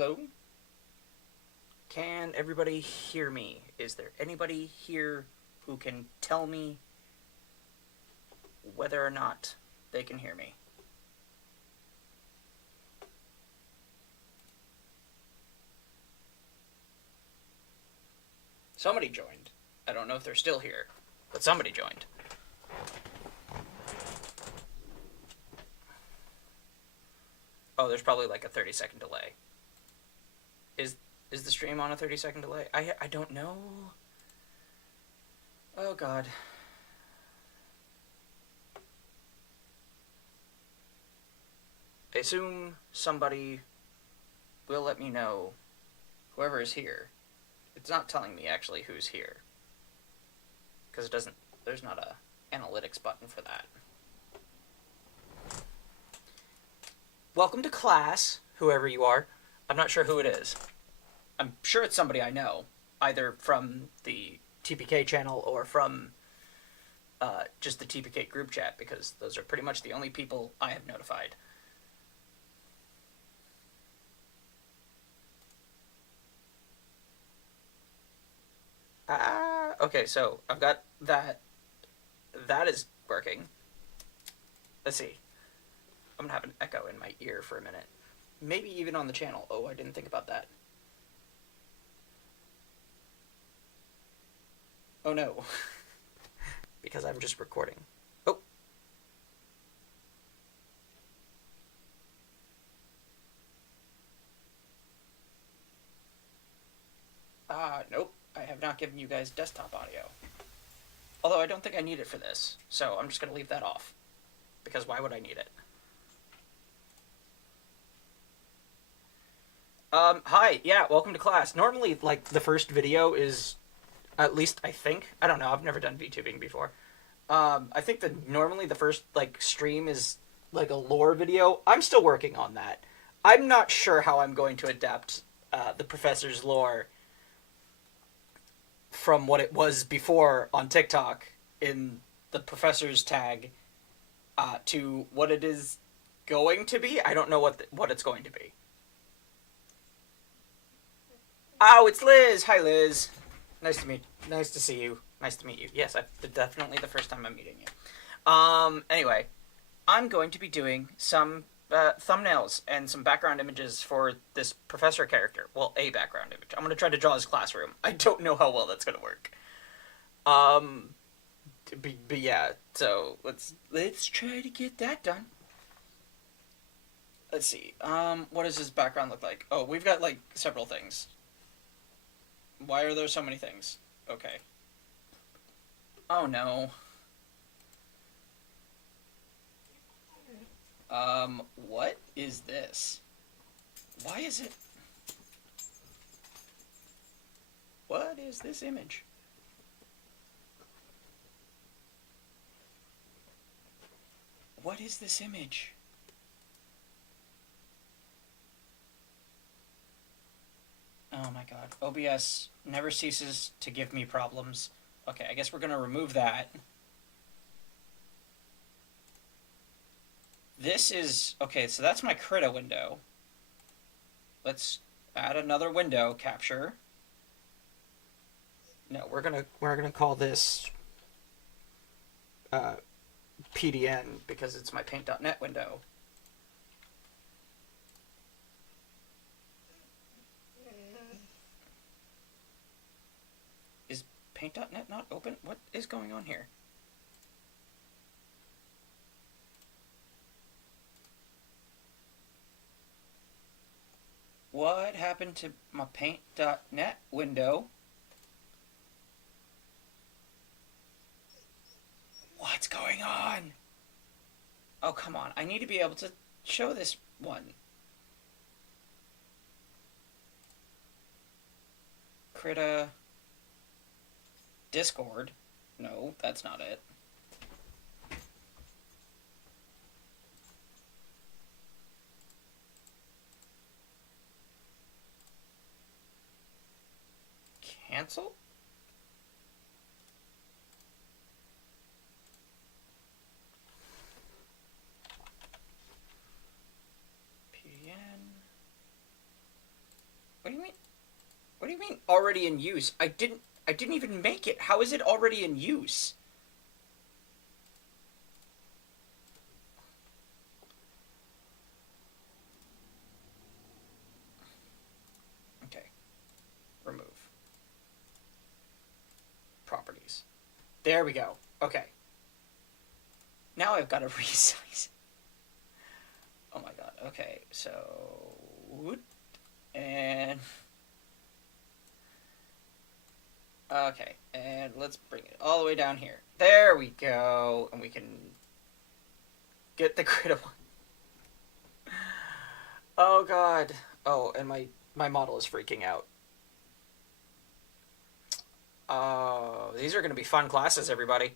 Hello? Can everybody hear me? Is there anybody here who can tell me whether or not they can hear me? Somebody joined. I don't know if they're still here, but somebody joined. Oh, there's probably like a 30-second delay. Is the stream on a 30-second delay? I don't know. Oh god. I assume somebody will let me know, whoever is here. It's not telling me actually who's here, because it doesn't, there's not a analytics button for that. Welcome to class, whoever you are. I'm not sure who it is. I'm sure it's somebody I know, either from the TPK channel or from just the TPK group chat, because those are pretty much the only people I have notified. Okay, so I've got that. That is working. Let's see. I'm gonna have an echo in my ear for a minute. Maybe even on the channel. Oh, I didn't think about that. Oh no. Because I'm just recording. Oh. Nope. I have not given you guys desktop audio. Although I don't think I need it for this, so I'm just gonna leave that off. Because why would I need it? Hi, yeah, welcome to class. Normally, like, the first video is, at least I think, I don't know, I've never done VTubing before. I think that normally the first, like, stream is, like, a lore video. I'm still working on that. I'm not sure how I'm going to adapt, the professor's lore from what it was before on TikTok in the professor's tag, to what it is going to be. I don't know what it's going to be. Oh, it's Liz. Hi, Liz. Nice to see you. Nice to meet you. Yes, definitely the first time I'm meeting you. Anyway, I'm going to be doing some thumbnails and some background images for this professor character. Well, a background image. I'm going to try to draw his classroom. I don't know how well that's going to work. But yeah, so let's try to get that done. Let's see. What does his background look like? Oh, we've got like several things. Why are there so many things? Okay. Oh no. What is this? Why is it? What is this image? What is this image? Oh my god. OBS never ceases to give me problems. Okay, I guess we're gonna remove that. This is... Okay, so that's my Krita window. Let's add another window capture. No, we're gonna call this PDN because it's my paint.net window. Is paint.net not open? What is going on here? What happened to my paint.net window? What's going on? Oh, come on. I need to be able to show this one. Krita Discord. No, that's not it. Cancel? PDN. mean already in use? I didn't even make it. How is it already in use? Okay. Remove. Properties. There we go. Okay. Now I've got to resize. Oh my god. Okay, so... And... Okay, and let's bring it all the way down here. There we go. And we can get the grid one. Oh god. Oh, and my model is freaking out. Oh, these are going to be fun classes, everybody.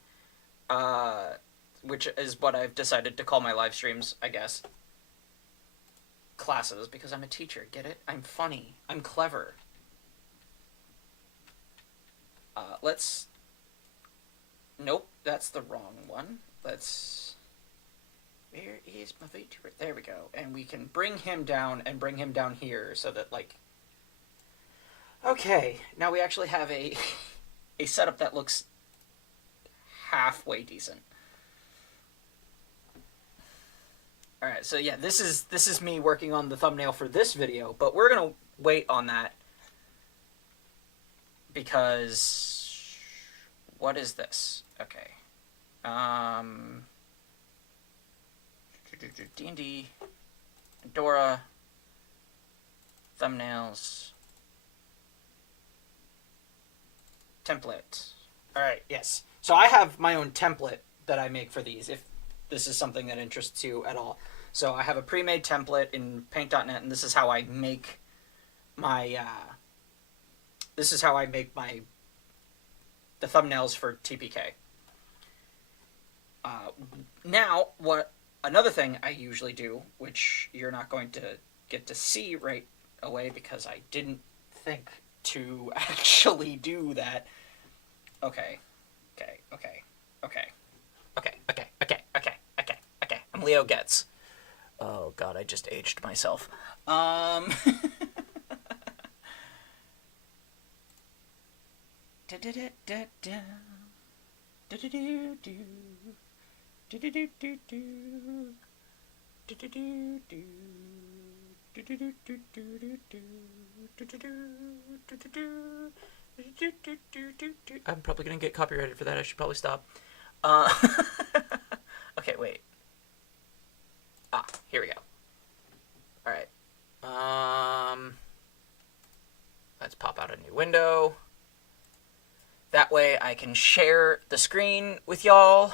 Which is what I've decided to call my live streams, I guess. Classes, because I'm a teacher, get it? I'm funny. I'm clever. Let's... Nope, that's the wrong one. Let's... Where is my VTuber? There we go. And we can bring him down and bring him down here so that, like... Okay, now we actually have a a setup that looks halfway decent. Alright, so yeah, this is me working on the thumbnail for this video, but we're gonna wait on that because what is this? Okay. D&D, Dora, thumbnails, template. Alright, yes. So I have my own template that I make for these, if this is something that interests you at all. So I have a pre-made template in Paint.net, and this is how I make my, the thumbnails for TPK. Now, another thing I usually do, which you're not going to get to see right away because I didn't think to actually do that. Okay. I'm Leo Getz. Oh god, I just aged myself. I'm probably gonna get copyrighted for that. I should probably stop. Okay, wait. Here we go. Alright. Let's pop out a new window. That way I can share the screen with y'all.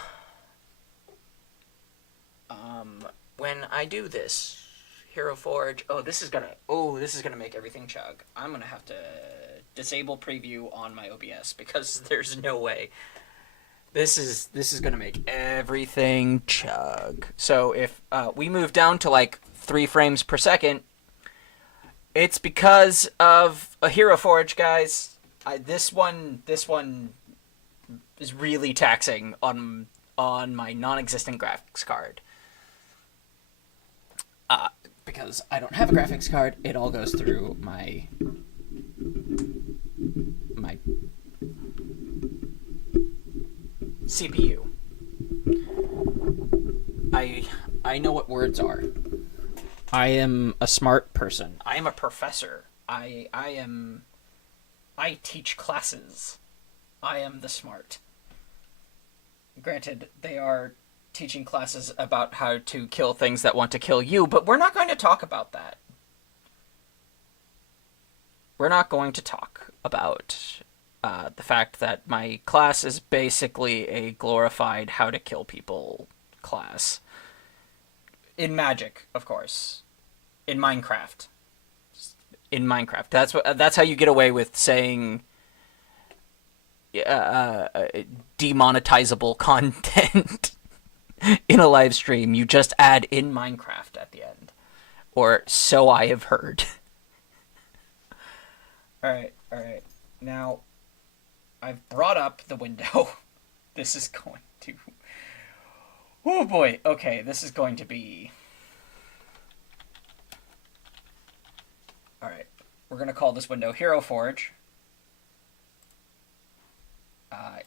When I do this, Hero Forge. This is gonna make everything chug. I'm gonna have to disable preview on my OBS because there's no way. This is gonna make everything chug. So if we move down to like 3 frames per second, it's because of a Hero Forge, guys. This one is really taxing on my non-existent graphics card. Because I don't have a graphics card, it all goes through my CPU. I know what words are. I am a smart person. I am a professor. I teach classes. I am the smart. Granted, they are teaching classes about how to kill things that want to kill you, but we're not going to talk about that. We're not going to talk about the fact that my class is basically a glorified how to kill people class. In Magic, of course. In Minecraft. That's how you get away with saying demonetizable content in a live stream. You just add in Minecraft at the end. Or so I have heard. Alright. Now, I've brought up the window. This is going to... Oh boy, okay, this is going to be... Alright, we're going to call this window Hero Forge.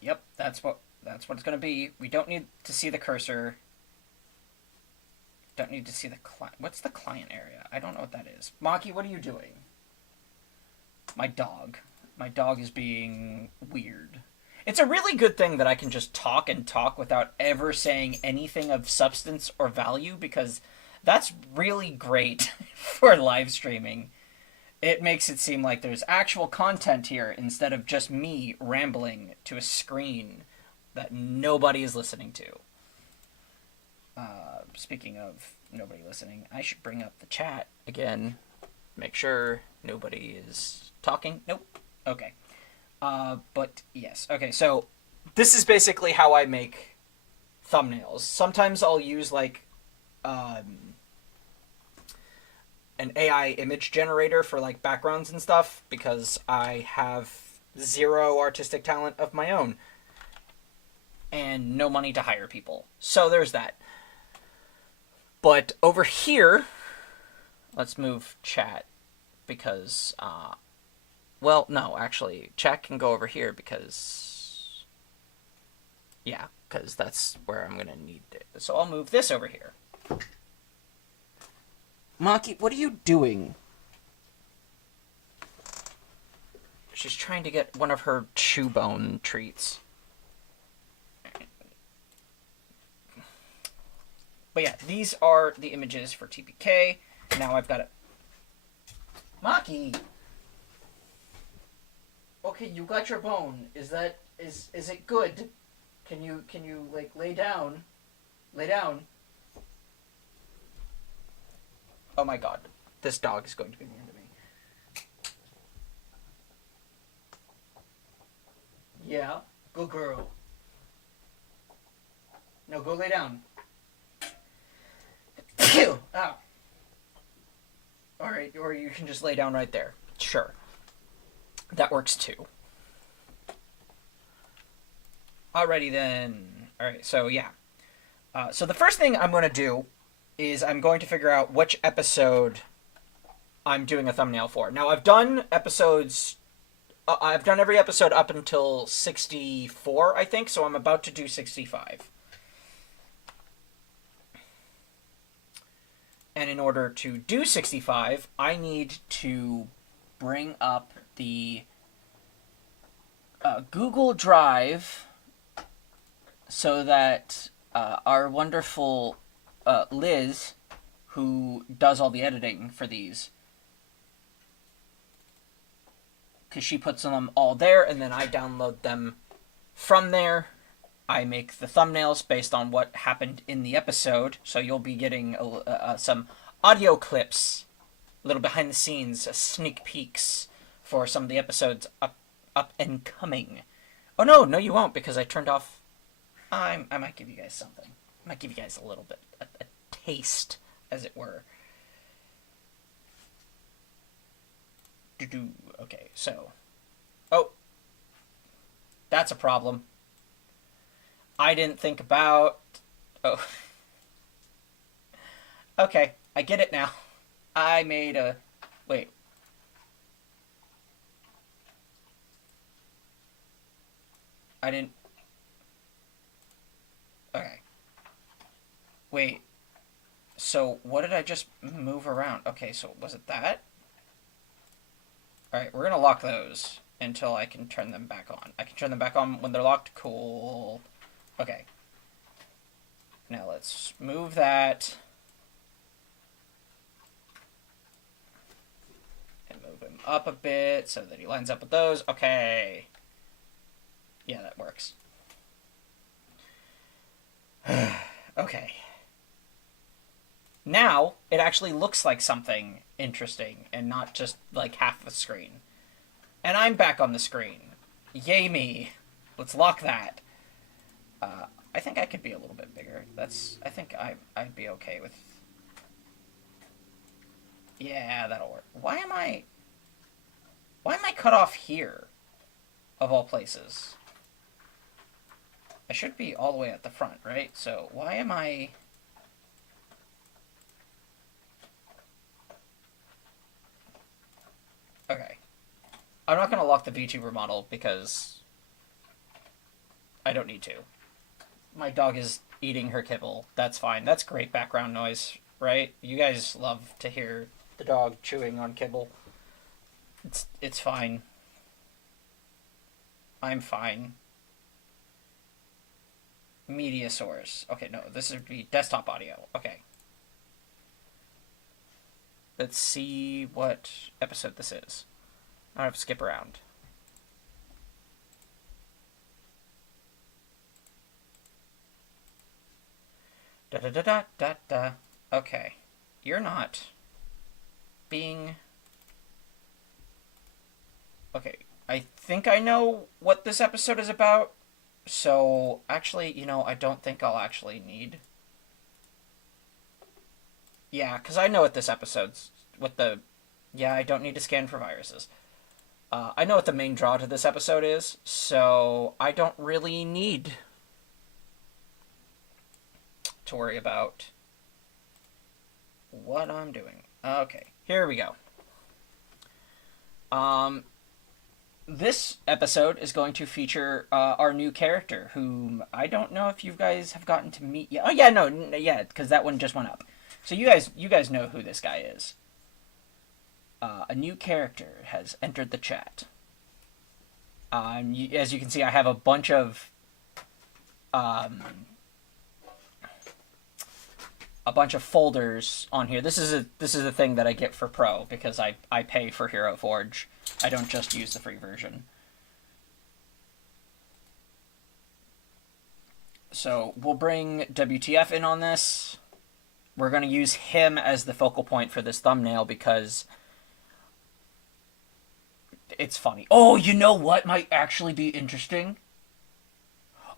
Yep, that's what it's gonna be. We don't need to see the cursor. Don't need to see the client. What's the client area? I don't know what that is. Maki, what are you doing? My dog. My dog is being weird. It's a really good thing that I can just talk and talk without ever saying anything of substance or value because that's really great for live streaming. It makes it seem like there's actual content here instead of just me rambling to a screen that nobody is listening to. Speaking of nobody listening, I should bring up the chat again. Make sure nobody is talking. Nope. Okay. But yes. Okay, so this is basically how I make thumbnails. Sometimes I'll use like an AI image generator for like backgrounds and stuff because I have zero artistic talent of my own and no money to hire people. So there's that. But over here, let's move chat because, well, no, actually, chat can go over here because, yeah, because that's where I'm going to need it. So I'll move this over here. Maki, what are you doing? She's trying to get one of her chew bone treats. But yeah, these are the images for TPK. Now I've got it. Maki! Okay, you got your bone. Is it good? Can you like lay down? Lay down. Oh my god. This dog is going to be mean to me. Yeah, good girl. No, go lay down. Ow. Alright, or you can just lay down right there. Sure. That works too. Alrighty then. Alright, so yeah. So the first thing I'm going to do is I'm going to figure out which episode I'm doing a thumbnail for. Now, I've done episodes... I've done every episode up until 64, I think, so I'm about to do 65. And in order to do 65, I need to bring up the Google Drive so that our wonderful Liz, who does all the editing for these, because she puts them all there, and then I download them from there. I make the thumbnails based on what happened in the episode, so you'll be getting some audio clips, a little behind the scenes, sneak peeks for some of the episodes up and coming. Oh no, you won't, because I turned off... I might give you guys something. I might give you guys a little bit, a taste, as it were. Okay, so... Oh. That's a problem. I didn't think about... Oh. Okay, I get it now. I made a... Wait. I didn't... Okay. Wait. So, what did I just move around? Okay, so was it that? Alright, we're gonna lock those until I can turn them back on. I can turn them back on when they're locked. Cool. Okay. Now let's move that. And move him up a bit so that he lines up with those. Okay. Yeah, that works. Okay. Now, it actually looks like something interesting and not just like half the screen. And I'm back on the screen. Yay me. Let's lock that. I think I could be a little bit bigger. I think I'd be okay with... Yeah, that'll work. Why am I cut off here? Of all places. I should be all the way at the front, right? So, why am I... Okay. I'm not going to lock the VTuber model because I don't need to. My dog is eating her kibble. That's fine. That's great background noise, right? You guys love to hear the dog chewing on kibble. It's fine. I'm fine. Media source. Okay, no, this would be desktop audio. Okay. Let's see what episode this is. I have to skip around. Da da da da da da. Okay. You're not being... Okay. I think I know what this episode is about. So, actually, you know, I don't think I'll actually need... Yeah, because I know what this episode's... What the... Yeah, I don't need to scan for viruses. I know what the main draw to this episode is, so I don't really need to worry about what I'm doing. Okay, here we go. This episode is going to feature our new character, whom I don't know if you guys have gotten to meet yet. Oh yeah, no, yeah, because that one just went up. So you guys know who this guy is. A new character has entered the chat. As you can see, I have a bunch of folders on here. This is a thing that I get for Pro because I pay for Hero Forge. I don't just use the free version. So we'll bring WTF in on this. We're going to use him as the focal point for this thumbnail because it's funny. Oh, you know what might actually be interesting?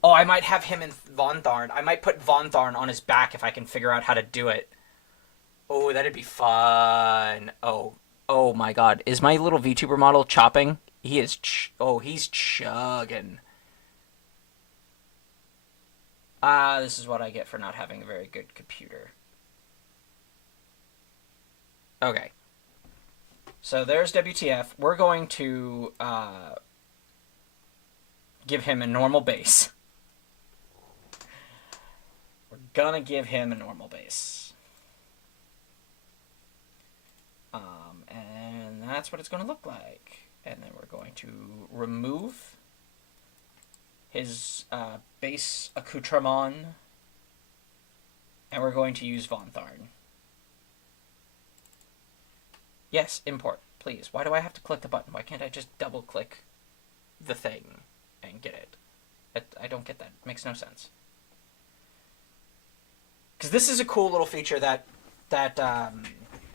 Oh, I might have him in Von Tharn. I might put Von Tharn on his back if I can figure out how to do it. Oh, that'd be fun. Oh my god. Is my little VTuber model chopping? He is he's chugging. This is what I get for not having a very good computer. Okay. So there's WTF. We're going to give him a normal base. We're gonna give him a normal base. And that's what it's going to look like. And then we're going to remove his base accoutrement. And we're going to use Von Tharn. Yes, import, please. Why do I have to click the button? Why can't I just double click the thing and get it? I don't get that. It makes no sense. Because this is a cool little feature that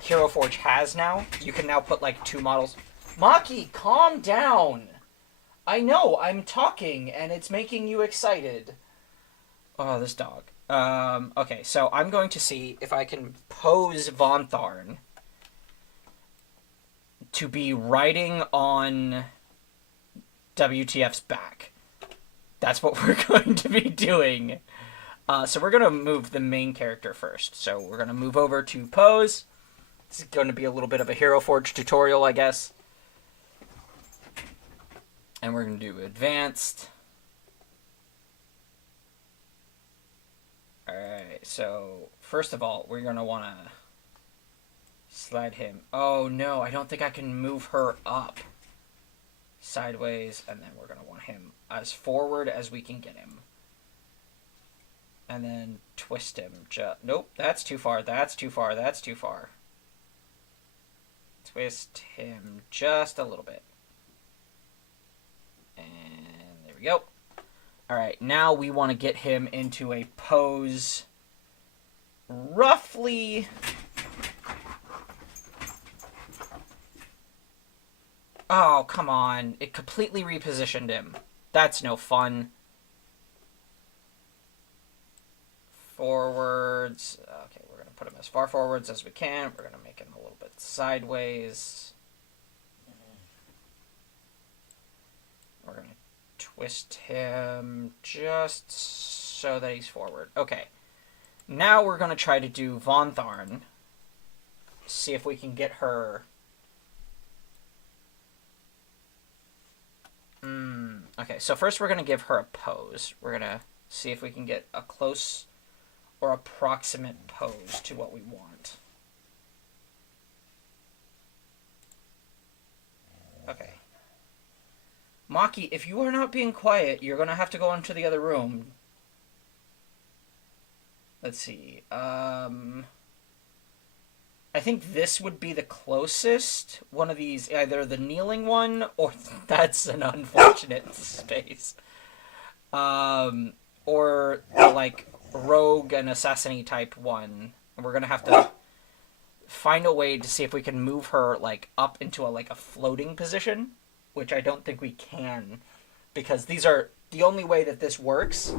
Hero Forge has now. You can now put like 2 models. Maki, calm down. I know, I'm talking and it's making you excited. Oh, this dog. Okay, so I'm going to see if I can pose Von Tharn to be riding on WTF's back. That's what we're going to be doing. So we're going to move the main character first. So we're going to move over to pose. This is going to be a little bit of a Hero Forge tutorial, I guess. And we're going to do advanced. Alright, so first of all, we're going to want to slide him. Oh no, I don't think I can move her up. Sideways, and then we're going to want him as forward as we can get him. And then twist him. Nope, that's too far, that's too far, that's too far. Twist him just a little bit. And there we go. Alright, now we want to get him into a pose roughly... Oh, come on. It completely repositioned him. That's no fun. Forwards. Okay, we're going to put him as far forwards as we can. We're going to make him a little bit sideways. We're going to twist him just so that he's forward. Okay. Now we're going to try to do Von Tharn. See if we can get her Okay, so first we're going to give her a pose. We're going to see if we can get a close or approximate pose to what we want. Okay. Maki, if you are not being quiet, you're going to have to go into the other room. Let's see. I think this would be the closest. One of these, either the kneeling one or that's an unfortunate space. Or the, like, rogue and assassin type one. And we're gonna have to find a way to see if we can move her like up into a floating position, which I don't think we can, because these are the only way that this works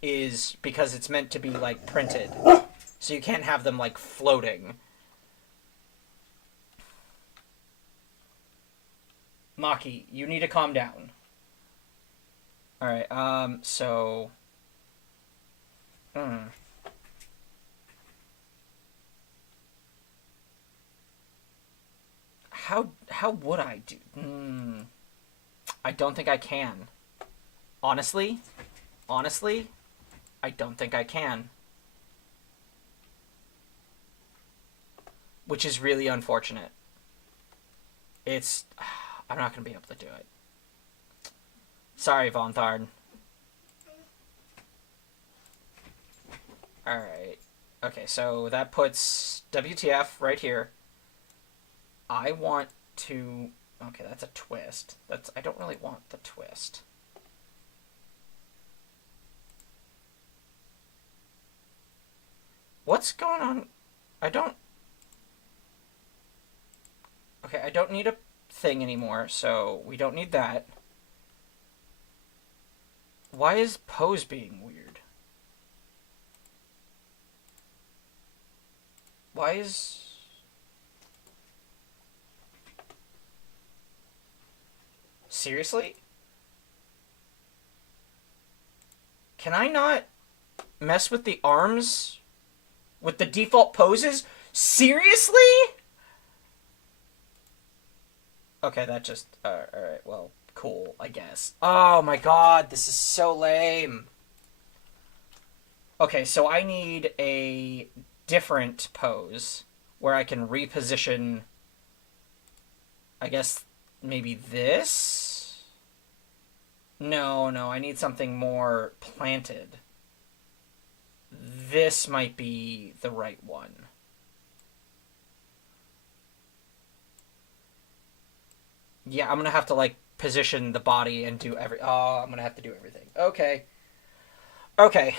is because it's meant to be like printed, so you can't have them like floating. Maki, you need to calm down. Alright, so... How would I do? I don't think I can. Honestly, I don't think I can. Which is really unfortunate. I'm not going to be able to do it. Sorry, Von Tharn. Alright. Okay, so that puts WTF right here. I want to... Okay, that's a twist. I don't really want the twist. What's going on? Okay, I don't need a thing anymore, so we don't need that. Why is pose being weird? Why is... Seriously? Can I not mess with the arms with the default poses? Seriously? Okay, that just... Alright, well, cool, I guess. Oh my god, this is so lame. Okay, so I need a different pose where I can reposition... I guess maybe this? No, I need something more planted. This might be the right one. Yeah, I'm gonna have to, like, position the body and do I'm gonna have to do everything. Okay. I'm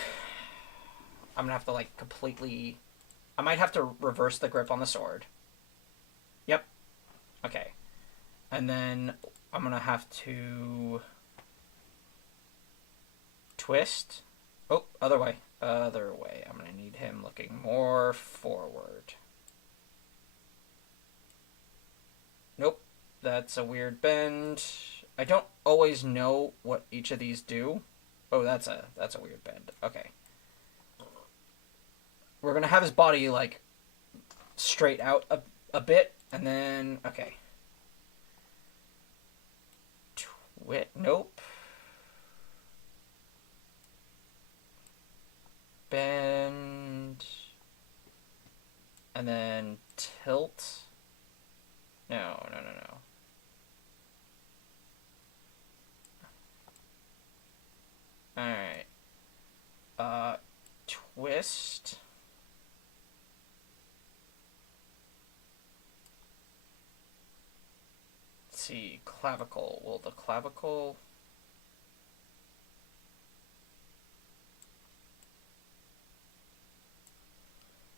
gonna have to, like, completely... I might have to reverse the grip on the sword. Yep. Okay. And then I'm gonna have to... twist. Oh, other way. Other way. I'm gonna need him looking more forward. Nope. That's a weird bend. I don't always know what each of these do. Oh, that's a weird bend. Okay. We're gonna have his body, like, straight out a bit, and then... Okay. Nope. Bend. And then tilt. No. Alright. Twist. Let's see, clavicle. Will the clavicle...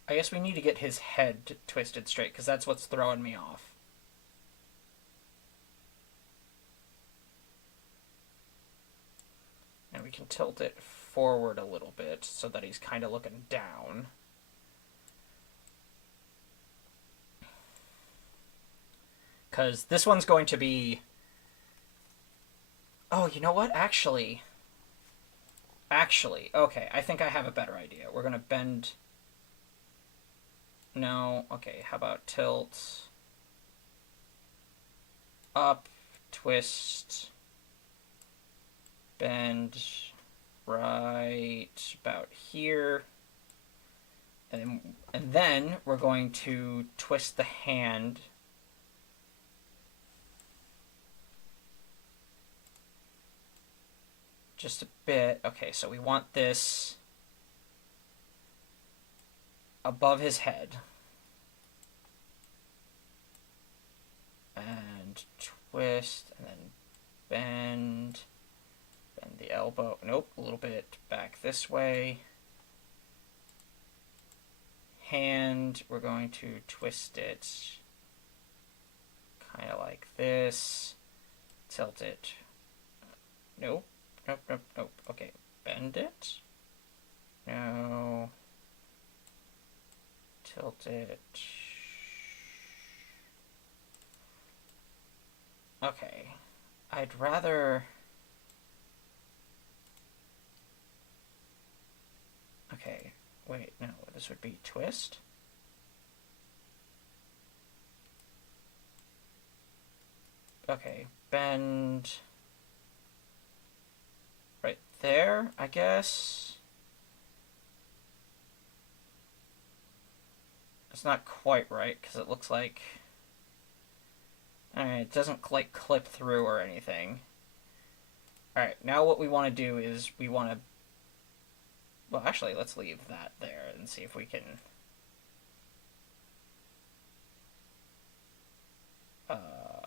I guess we need to get his head twisted straight, because that's what's throwing me off. And we can tilt it forward a little bit so that he's kind of looking down. Because this one's going to be... Oh, you know what? Actually, okay, I think I have a better idea. We're going to bend... No, okay, how about tilt... Up, twist... bend right about here. And then we're going to twist the hand just a bit. Okay, so we want this above his head. And twist, and then bend the elbow. Nope, a little bit back this way. Hand, we're going to twist it kind of like this. Tilt it. Nope. Okay, bend it. No. Tilt it. Okay. I'd rather... Okay, wait, no, this would be twist. Okay, bend right there, I guess. It's not quite right, because it looks like... Alright, it doesn't like clip through or anything. Alright, now what we want to do is we want to... Well, actually, let's leave that there and see if we can...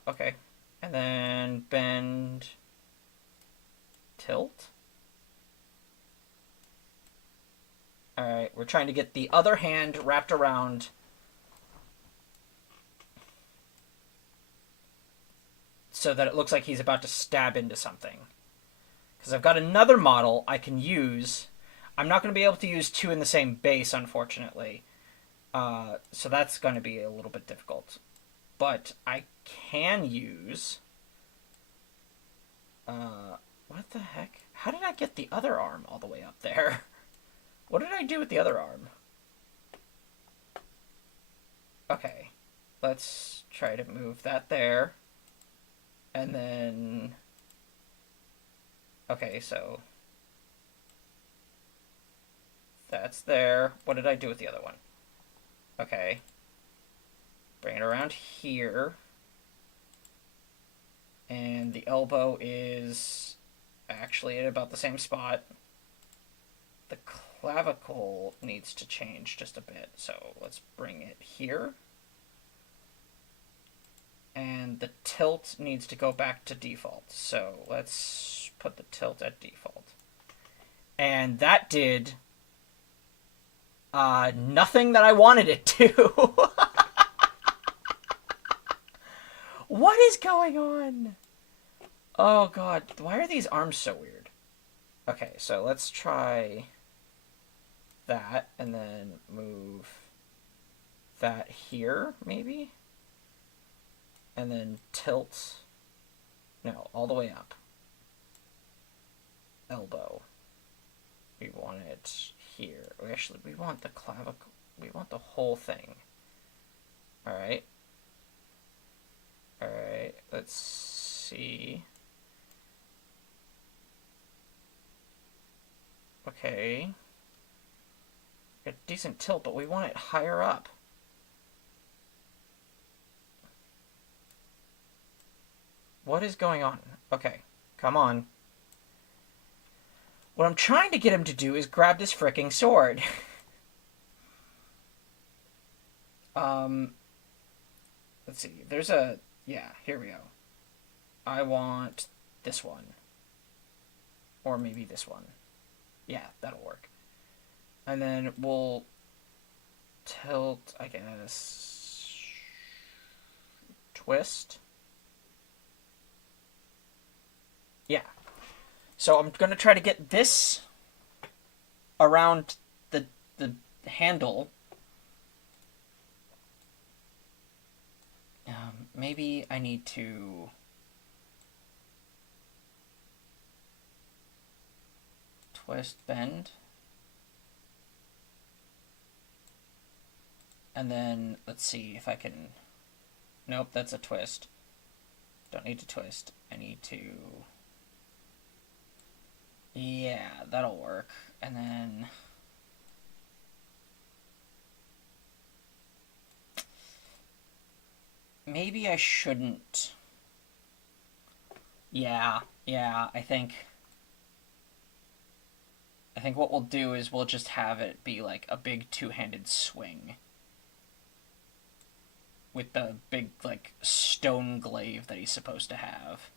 Okay. And then bend... Tilt? Alright, we're trying to get the other hand wrapped around... so that it looks like he's about to stab into something. Because I've got another model I can use. I'm not going to be able to use two in the same base, unfortunately. So that's going to be a little bit difficult. But I can use... what the heck? How did I get the other arm all the way up there? What did I do with the other arm? Okay. Let's try to move that there. And then... Okay, so... That's there. What did I do with the other one? Okay. Bring it around here. And the elbow is actually at about the same spot. The clavicle needs to change just a bit, so let's bring it here. And the tilt needs to go back to default, so let's put the tilt at default. And that did nothing that I wanted it to. What is going on? Oh god, why are these arms so weird? Okay, so let's try that and then move that here, maybe? And then tilt, no, all the way up. Elbow. We want it here. We want the clavicle. We want the whole thing. Alright. Alright, let's see. Okay. Got a decent tilt, but we want it higher up. What is going on? Okay, come on. What I'm trying to get him to do is grab this fricking sword. Let's see. There's a... Yeah, here we go. I want this one. Or maybe this one. Yeah, that'll work. And then we'll tilt, I guess... Twist. Yeah. So I'm going to try to get this around the handle. Maybe I need to twist, bend. And then let's see if I can... Nope, that's a twist. Don't need to twist. I need to... Yeah, that'll work. And then... maybe I shouldn't... yeah, I think... I think what we'll do is we'll just have it be like a big two-handed swing. With the big, like, stone glaive that he's supposed to have.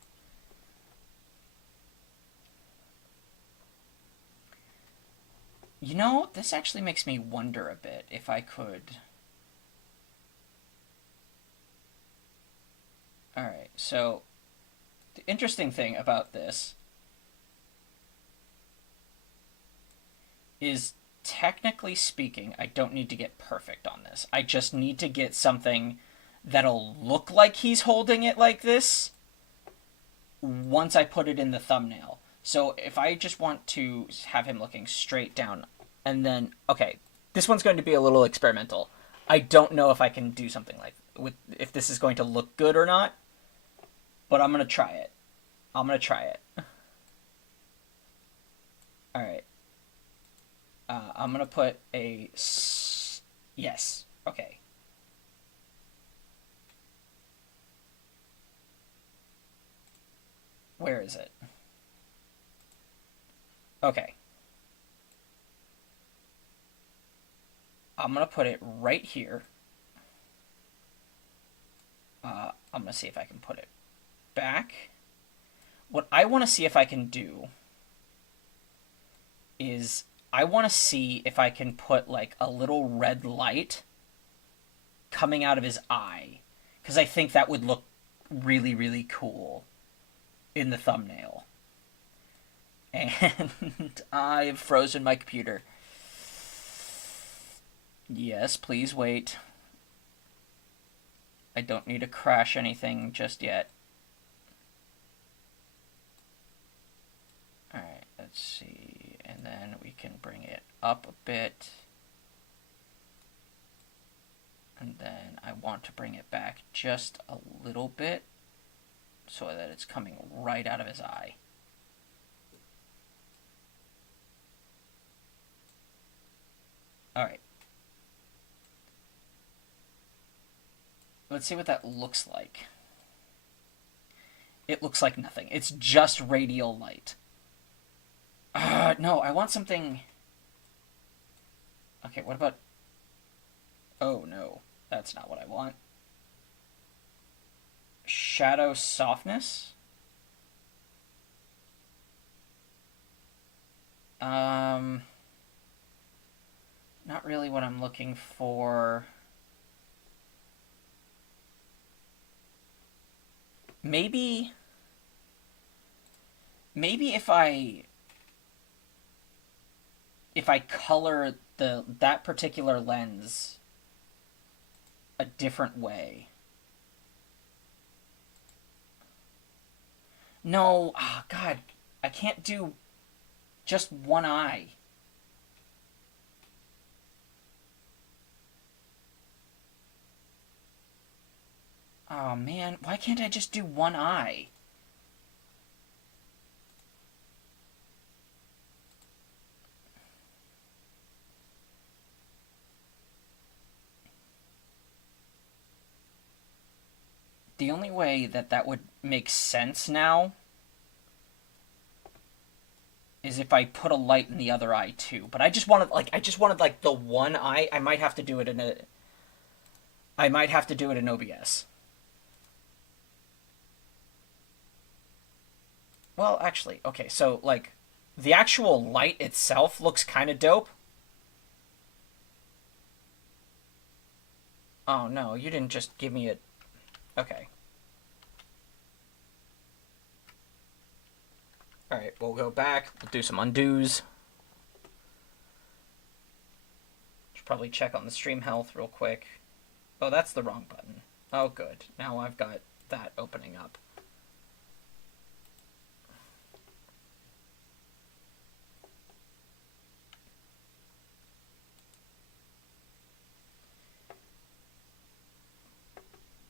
You know, this actually makes me wonder a bit if I could... Alright, so... the interesting thing about this is, technically speaking, I don't need to get perfect on this. I just need to get something that'll look like he's holding it like this once I put it in the thumbnail. So if I just want to have him looking straight down, and then, okay, this one's going to be a little experimental. I don't know if I can do something like, if this is going to look good or not, but I'm going to try it. I'm going to try it. Alright. I'm going to put a... yes. Okay. Where is it? Okay. I'm going to put it right here. I'm going to see if I can put it back. What I want to see if I can do is I want to see if I can put like a little red light coming out of his eye, because I think that would look really, really cool in the thumbnail. And I've frozen my computer. Yes, please wait. I don't need to crash anything just yet. Alright, let's see. And then we can bring it up a bit. And then I want to bring it back just a little bit so that it's coming right out of his eye. Alright. Let's see what that looks like. It looks like nothing. It's just radial light. No, I want something... okay, what about... oh, no. That's not what I want. Shadow softness? Not really what I'm looking for. Maybe if I color that particular lens a different way. No, oh God, I can't do just one eye. Oh man, why can't I just do one eye? The only way that would make sense now is if I put a light in the other eye too. But I just wanted like the one eye. I might have to do it in OBS. Well, actually, okay, so like the actual light itself looks kind of dope. Oh no, you didn't just give me a... okay. Alright, we'll go back. We'll do some undos. Should probably check on the stream health real quick. Oh, that's the wrong button. Oh, good. Now I've got that opening up.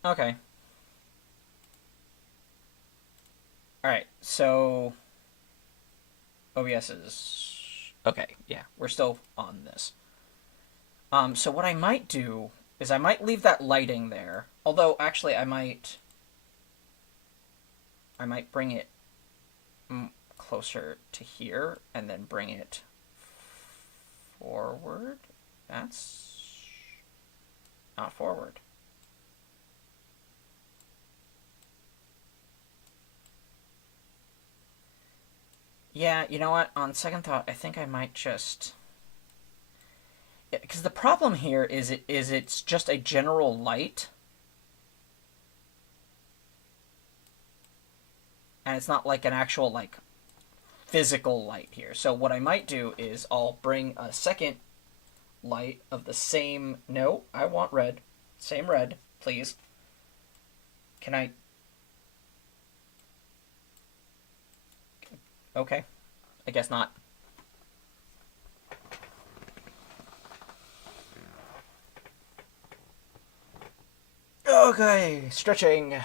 Okay. Alright, so... OBS is... Okay, yeah, we're still on this. So what I might do is I might leave that lighting there. Although, actually, I might bring it closer to here and then bring it forward. That's not forward. Yeah, you know what? On second thought, I think I might just... Because the problem here is it's just a general light. And it's not like an actual, like, physical light here. So what I might do is I'll bring a second light of the same... No, I want red. Same red, please. Can I... Okay. I guess not. Okay, stretching.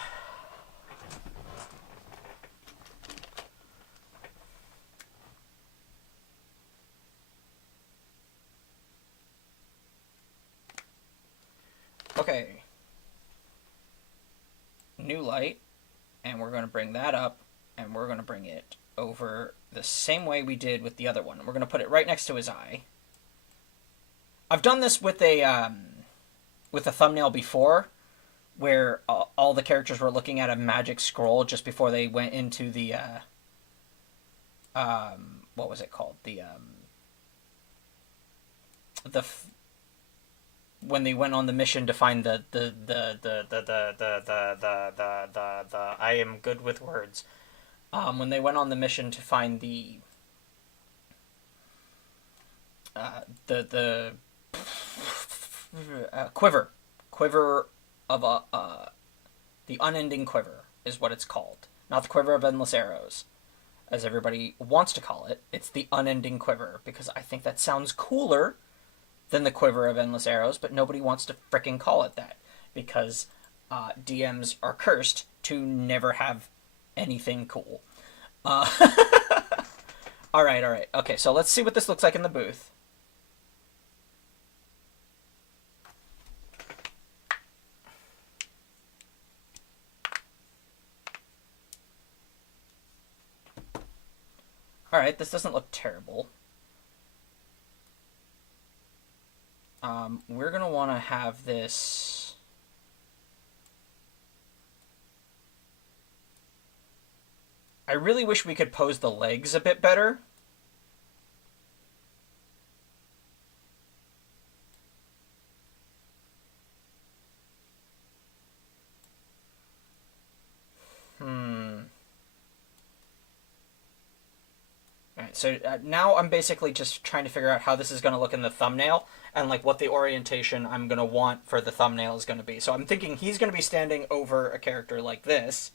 Okay. New light, and we're going to bring that up, and we're going to bring it over the same way we did with the other one. We're going to put it right next to his eye. I've done this with a thumbnail before, where all the characters were looking at a magic scroll just before they went into the what was it called? When they went on the mission to find the I am good with words. When they went on the mission to find the quiver of the unending quiver is what it's called, not the quiver of endless arrows, as everybody wants to call it. It's the unending quiver because I think that sounds cooler than the quiver of endless arrows, but nobody wants to frickin' call it that because DMs are cursed to never have anything cool. All right. Okay, so let's see what this looks like in the booth. All right, this doesn't look terrible. We're gonna want to have this. I really wish we could pose the legs a bit better. Alright, so now I'm basically just trying to figure out how this is going to look in the thumbnail and like what the orientation I'm going to want for the thumbnail is going to be. So I'm thinking he's going to be standing over a character like this.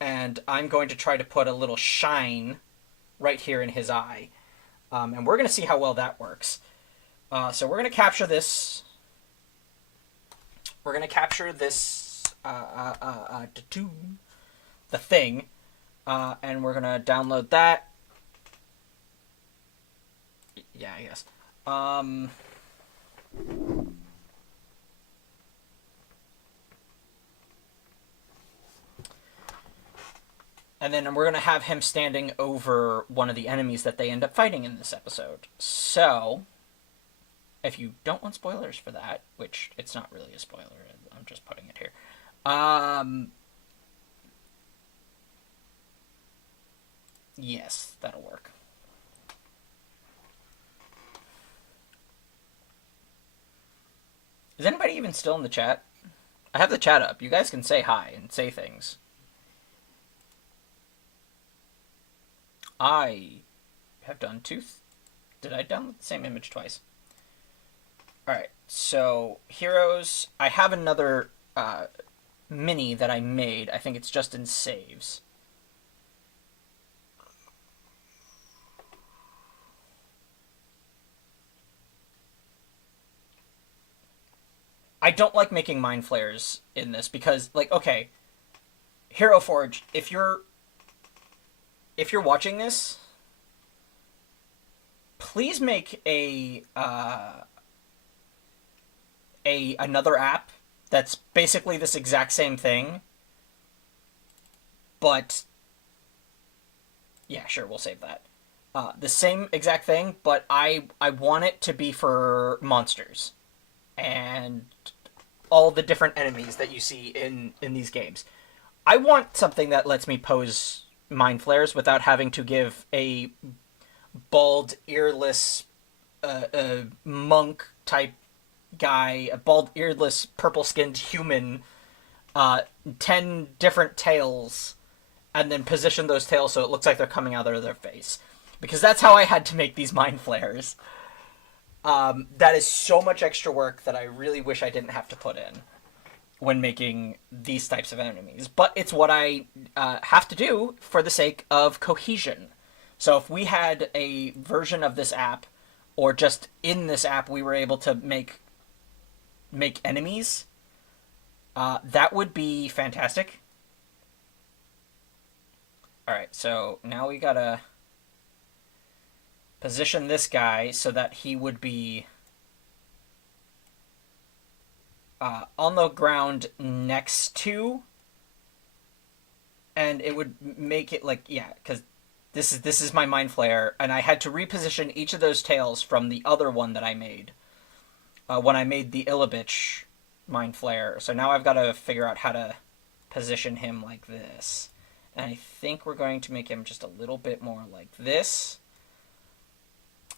And I'm going to try to put a little shine right here in his eye. And we're going to see how well that works. So we're going to capture this. We're going to capture this, the thing. And we're going to download that. Yeah, I guess. And then we're going to have him standing over one of the enemies that they end up fighting in this episode. So, if you don't want spoilers for that, which it's not really a spoiler, I'm just putting it here. Yes, that'll work. Is anybody even still in the chat? I have the chat up. You guys can say hi and say things. I have done two... Did I download the same image twice? Alright, so heroes. I have another mini that I made. I think it's just in saves. I don't like making mind flayers in this because, like, okay, Hero Forge, if you're if you're watching this, please make another app that's basically this exact same thing, but yeah, sure, we'll save that. The same exact thing, but I want it to be for monsters and all the different enemies that you see in these games. I want something that lets me pose mind flares without having to give a bald, earless, monk type guy, a bald, earless, purple skinned human, 10 different tails, and then position those tails so it looks like they're coming out of their face. Because that's how I had to make these mind flares. That is so much extra work that I really wish I didn't have to put in when making these types of enemies. But it's what I have to do for the sake of cohesion. So if we had a version of this app, or just in this app we were able to make enemies, that would be fantastic. Alright, so now we gotta position this guy so that he would be on the ground next to, and it would make it like, yeah, because this is my mind flare, and I had to reposition each of those tails from the other one that I made when I made the Illibitch mind flare. So now I've got to figure out how to position him like this. And I think we're going to make him just a little bit more like this.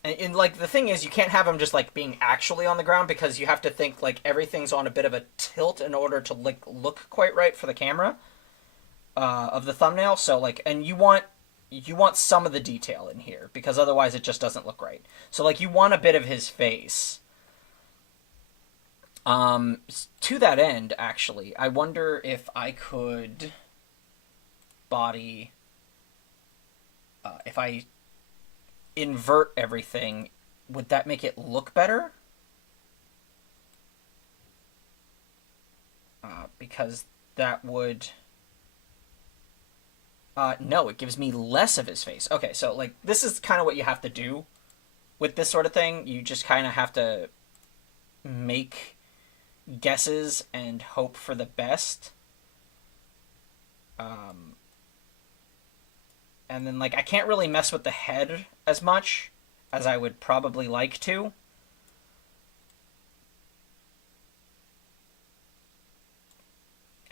And like, the thing is, you can't have him just, like, being actually on the ground, because you have to think, like, everything's on a bit of a tilt in order to, like, look quite right for the camera of the thumbnail. So, like, and you want some of the detail in here, because otherwise it just doesn't look right. So, like, you want a bit of his face. To that end, actually, I wonder if I could body, if I invert everything, would that make it look better? Because that would... no, it gives me less of his face. Okay, so, like, this is kind of what you have to do with this sort of thing. You just kind of have to make guesses and hope for the best. And then, like, I can't really mess with the head as much as I would probably like to.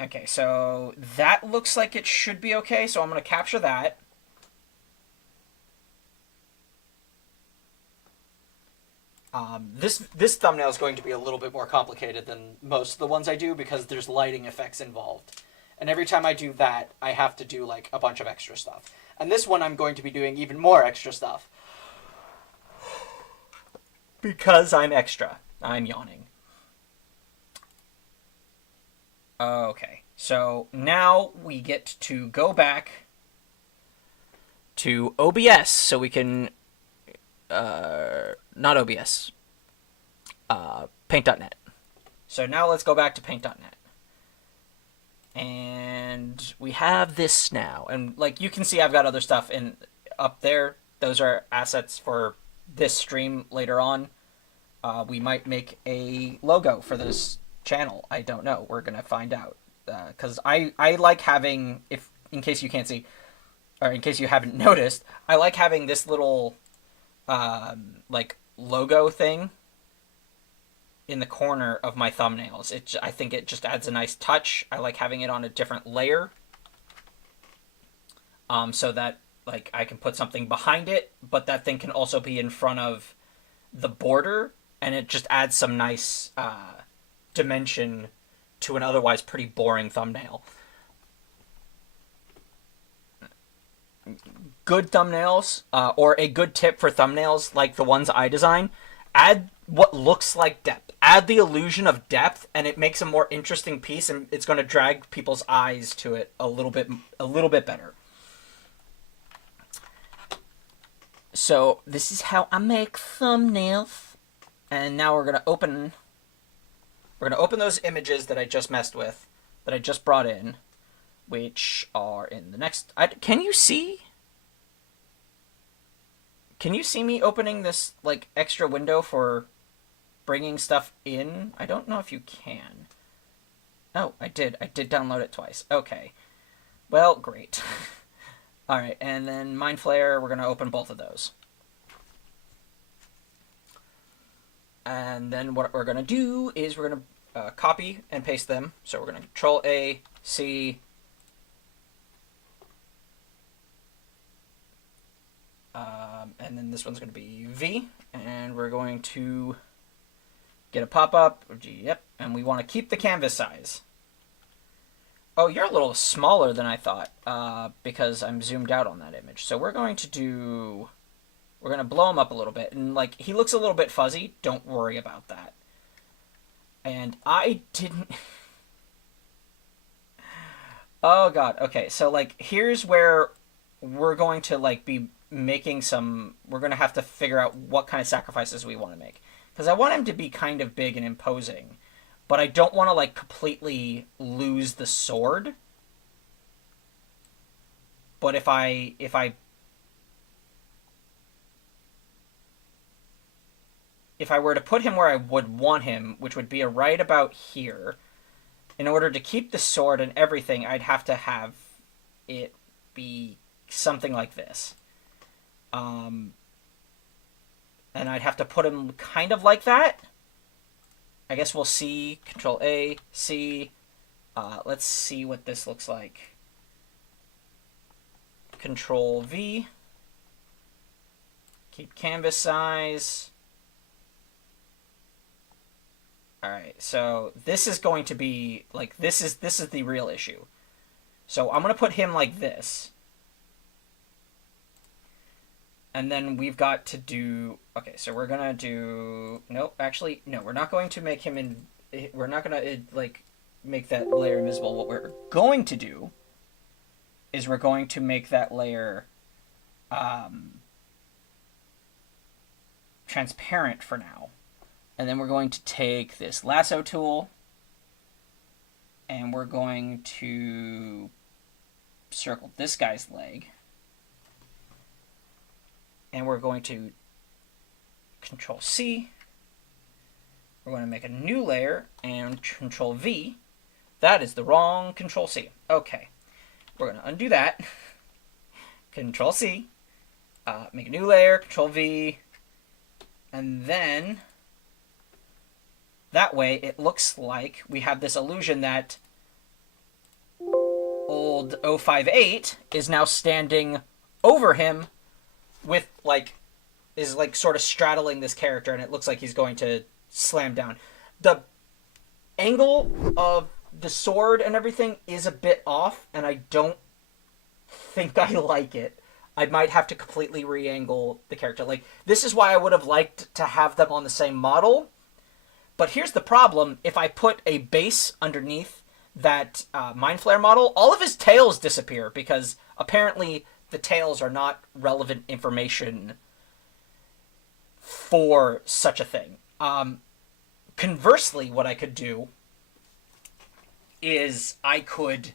Okay, so that looks like it should be okay, so I'm going to capture that. This thumbnail is going to be a little bit more complicated than most of the ones I do, because there's lighting effects involved. And every time I do that, I have to do, like, a bunch of extra stuff. And this one I'm going to be doing even more extra stuff. Because I'm extra. I'm yawning. Okay, so now we get to go back to OBS so we can... not OBS. Paint.net. So now let's go back to Paint.net. And we have this now. And, like, you can see I've got other stuff up there. Those are assets for this stream later on. We might make a logo for this channel. I don't know. We're going to find out. Because I like having, in case you can't see, or in case you haven't noticed, I like having this little, like, logo thing in the corner of my thumbnails. I think it just adds a nice touch. I like having it on a different layer, so that, like, I can put something behind it, but that thing can also be in front of the border, and it just adds some nice dimension to an otherwise pretty boring thumbnail. Good thumbnails, or a good tip for thumbnails like the ones I design, add what looks like depth. Add the illusion of depth, and it makes a more interesting piece, and it's going to drag people's eyes to it a little bit better. So this is how I make thumbnails. And now we're going to open those images that I just messed with, that I just brought in, which are in the next... can you see? Can you see me opening this, like, extra window for bringing stuff in? I don't know if you can. Oh, I did. I did download it twice. Okay. Well, great. Alright, and then Mind Flayer, we're going to open both of those. And then what we're going to do is we're going to copy and paste them. So we're going to Control A, C, and then this one's going to be V, and we're going to get a pop-up. Yep, and we want to keep the canvas size. Oh, you're a little smaller than I thought, because I'm zoomed out on that image. So we're going to blow him up a little bit, and like he looks a little bit fuzzy. Don't worry about that. And I didn't. Oh god. Okay, so like here's where we're going to like be making some. We're going to have to figure out what kind of sacrifices we want to make, because I want him to be kind of big and imposing, but I don't want to like completely lose the sword. But if I were to put him where I would want him, which would be right about here, in order to keep the sword and everything, I'd have to have it be something like this. And I'd have to put him kind of like that. I guess we'll see. Control A, C. Let's see what this looks like. Control V. Keep canvas size. Alright, so this is going to be, like, this is the real issue. So I'm going to put him like this. And then we've got to do... Okay, so we're going to do... Nope, actually, no, we're not going to make him in... We're not going to, like, make that layer invisible. What we're going to do is we're going to make that layer transparent for now. And then we're going to take this lasso tool and we're going to circle this guy's leg. And we're going to Control C. We're going to make a new layer and Control V. That is the wrong Control C. Okay. We're going to undo that. Control C. Make a new layer, Control V. And then... that way, it looks like we have this illusion that old 058 is now standing over him with, like, is, like, sort of straddling this character, and it looks like he's going to slam down. The angle of the sword and everything is a bit off, and I don't think I like it. I might have to completely re-angle the character. Like, this is why I would have liked to have them on the same model. But here's the problem. If I put a base underneath that Mind Flayer model, all of his tails disappear because apparently the tails are not relevant information for such a thing. Conversely, what I could do is I could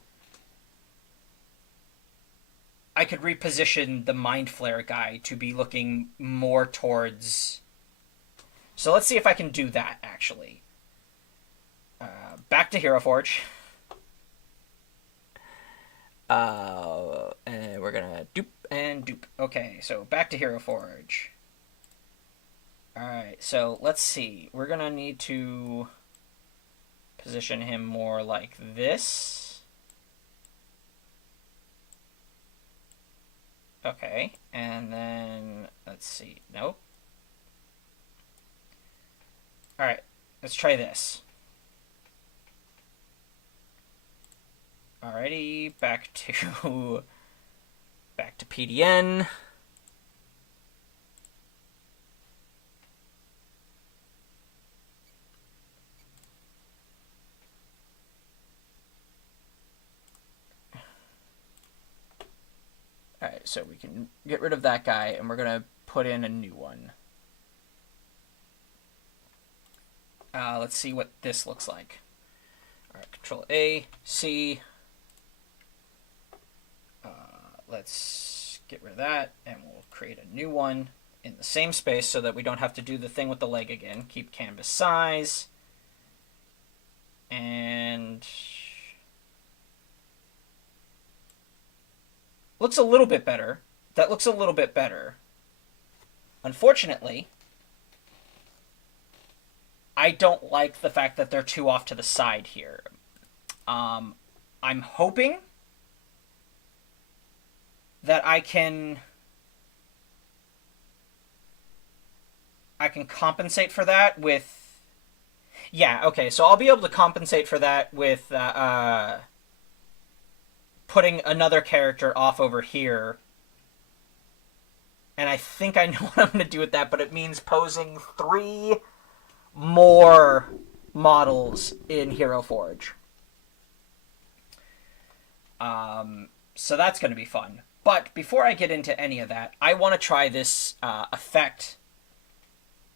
reposition the Mind Flayer guy to be looking more towards... So let's see if I can do that, actually. Back to Hero Forge. And we're gonna dupe and dupe. Okay, so back to Hero Forge. Alright, so let's see. We're gonna need to position him more like this. Okay, and then, let's see. Nope. Alright, let's try this. Alrighty, back to PDN. Alright, so we can get rid of that guy, and we're gonna put in a new one. Let's see what this looks like. Alright, Control A, C. Let's get rid of that, and we'll create a new one. in the same space so that we don't have to do the thing with the leg again. Keep canvas size. And looks a little bit better. That looks a little bit better. Unfortunately, I don't like the fact that they're too off to the side here. I'm hoping that I can compensate for that with... Yeah, okay, so I'll be able to compensate for that with putting another character off over here. And I think I know what I'm going to do with that, but it means posing 3 more models in Hero Forge. So that's going to be fun. But before I get into any of that, I want to try this effect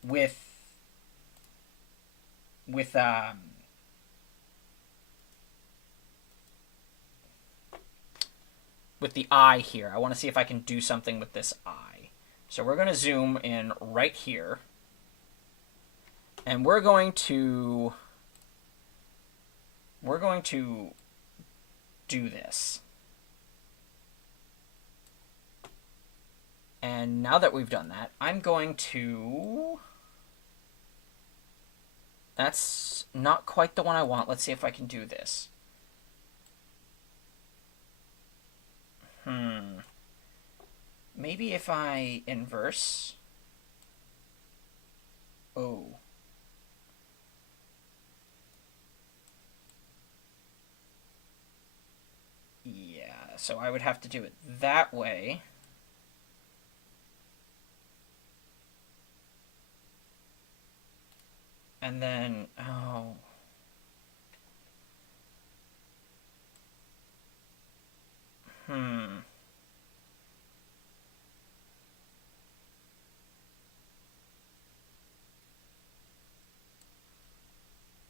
with the eye here. I want to see if I can do something with this eye. So we're going to zoom in right here. And we're going to do this. And now that we've done that, I'm going to... That's not quite the one I want. Let's see if I can do this. Maybe if I inverse... Oh. Yeah, so I would have to do it that way. And then, oh.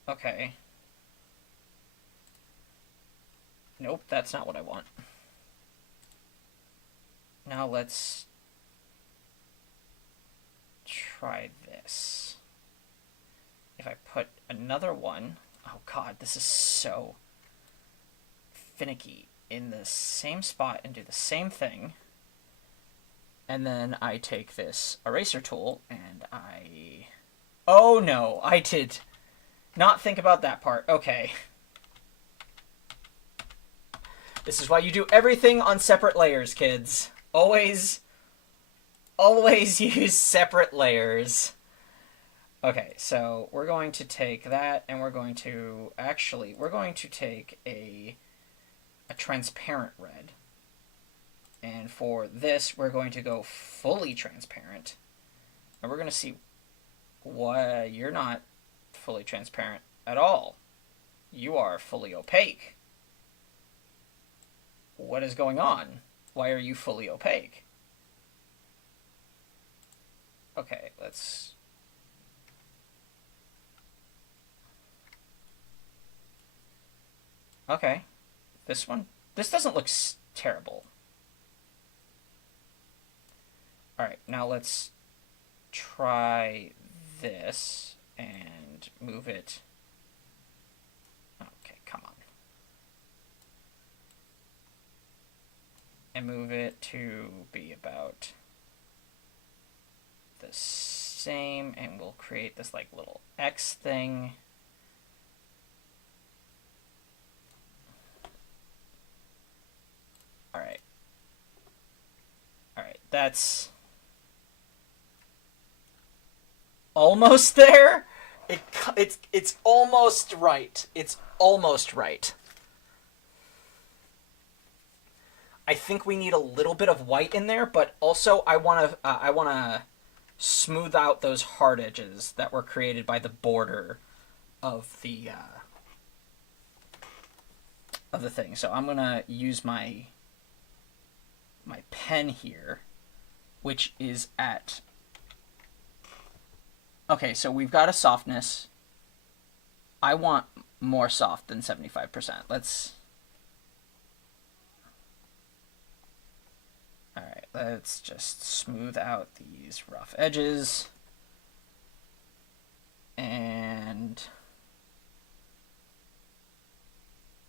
Okay. Nope, that's not what I want. Now let's try this. If I put another one... Oh god, this is so finicky. In the same spot and do the same thing. And then I take this eraser tool and I... Oh no, I did not think about that part. Okay. This is why you do everything on separate layers, kids. Always use separate layers. Okay, so we're going to take that and we're going to take a transparent red. And for this, we're going to go fully transparent. And we're going to see why you're not fully transparent at all. You are fully opaque. What is going on? Why are you fully opaque? Okay, let's... Okay. This one? This doesn't look terrible. Alright, now let's try this and move it. Okay, come on. And move it to be about the same, and we'll create this like little X thing. Alright. Alright, that's almost there. It's almost right. It's almost right. I think we need a little bit of white in there, but also I want to smooth out those hard edges that were created by the border of the thing. So I'm gonna use my pen here, which is at... Okay, so we've got a softness. I want more soft than 75%. Let's... Alright. let's just smooth out these rough edges. And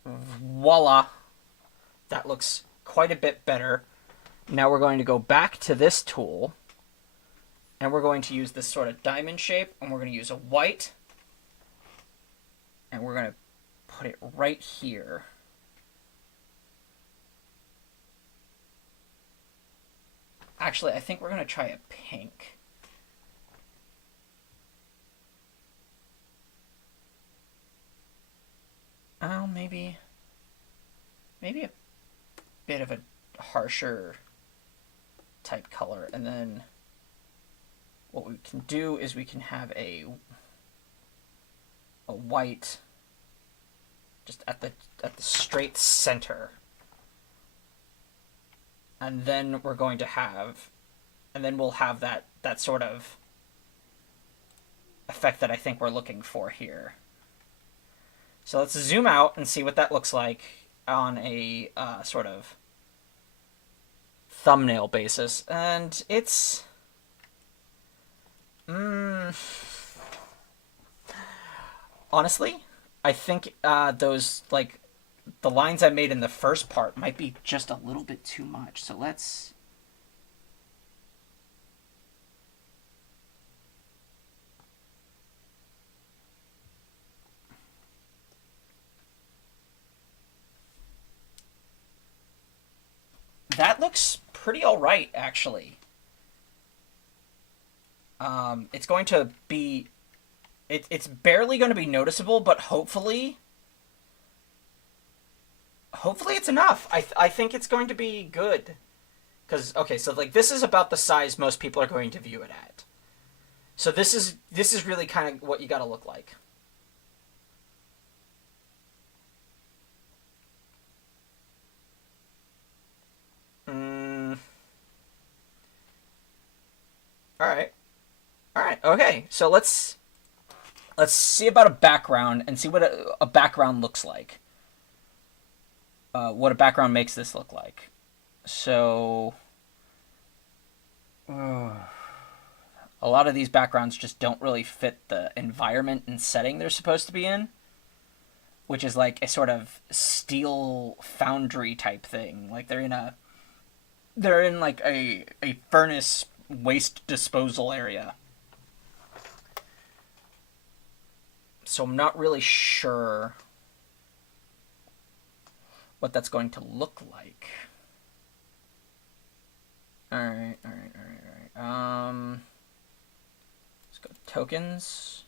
voila, that looks quite a bit better. Now we're going to go back to this tool, and we're going to use this sort of diamond shape, and we're going to use a white, and we're going to put it right here. Actually, I think we're going to try a pink. Oh, maybe a bit of a harsher type color. And then what we can do is we can have a white just at the straight center. And then we're going to have, and then we'll have that sort of effect that I think we're looking for here. So let's zoom out and see what that looks like on a sort of thumbnail basis. And it's... honestly, I think those, like, the lines I made in the first part might be just a little bit too much. So let's... That looks pretty alright, actually. It's going to be... It's barely going to be noticeable, but hopefully it's enough. I think it's going to be good. Because, okay, so like this is about the size most people are going to view it at. So this is really kind of what you got to look like. All right. Okay. So let's see about a background and see what a background looks like. What a background makes this look like. So a lot of these backgrounds just don't really fit the environment and setting they're supposed to be in, which is like a sort of steel foundry type thing. Like they're in like a furnace waste disposal area. So I'm not really sure what that's going to look like. Alright. Let's go tokens.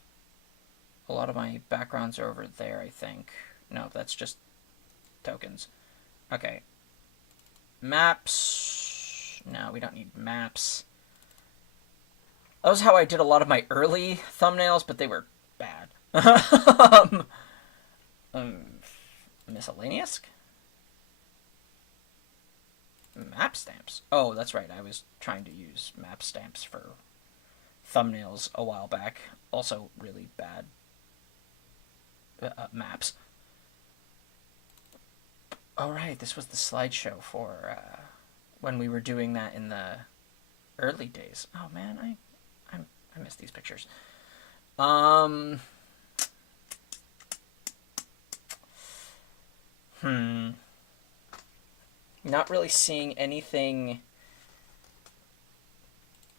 A lot of my backgrounds are over there, I think. No, that's just tokens. Okay. Maps. No, we don't need maps. That was how I did a lot of my early thumbnails, but they were bad. Miscellaneous? Map stamps. Oh, that's right. I was trying to use map stamps for thumbnails a while back. Also really bad maps. Oh, right. This was the slideshow for when we were doing that in the early days. Oh, man. I miss these pictures. Not really seeing anything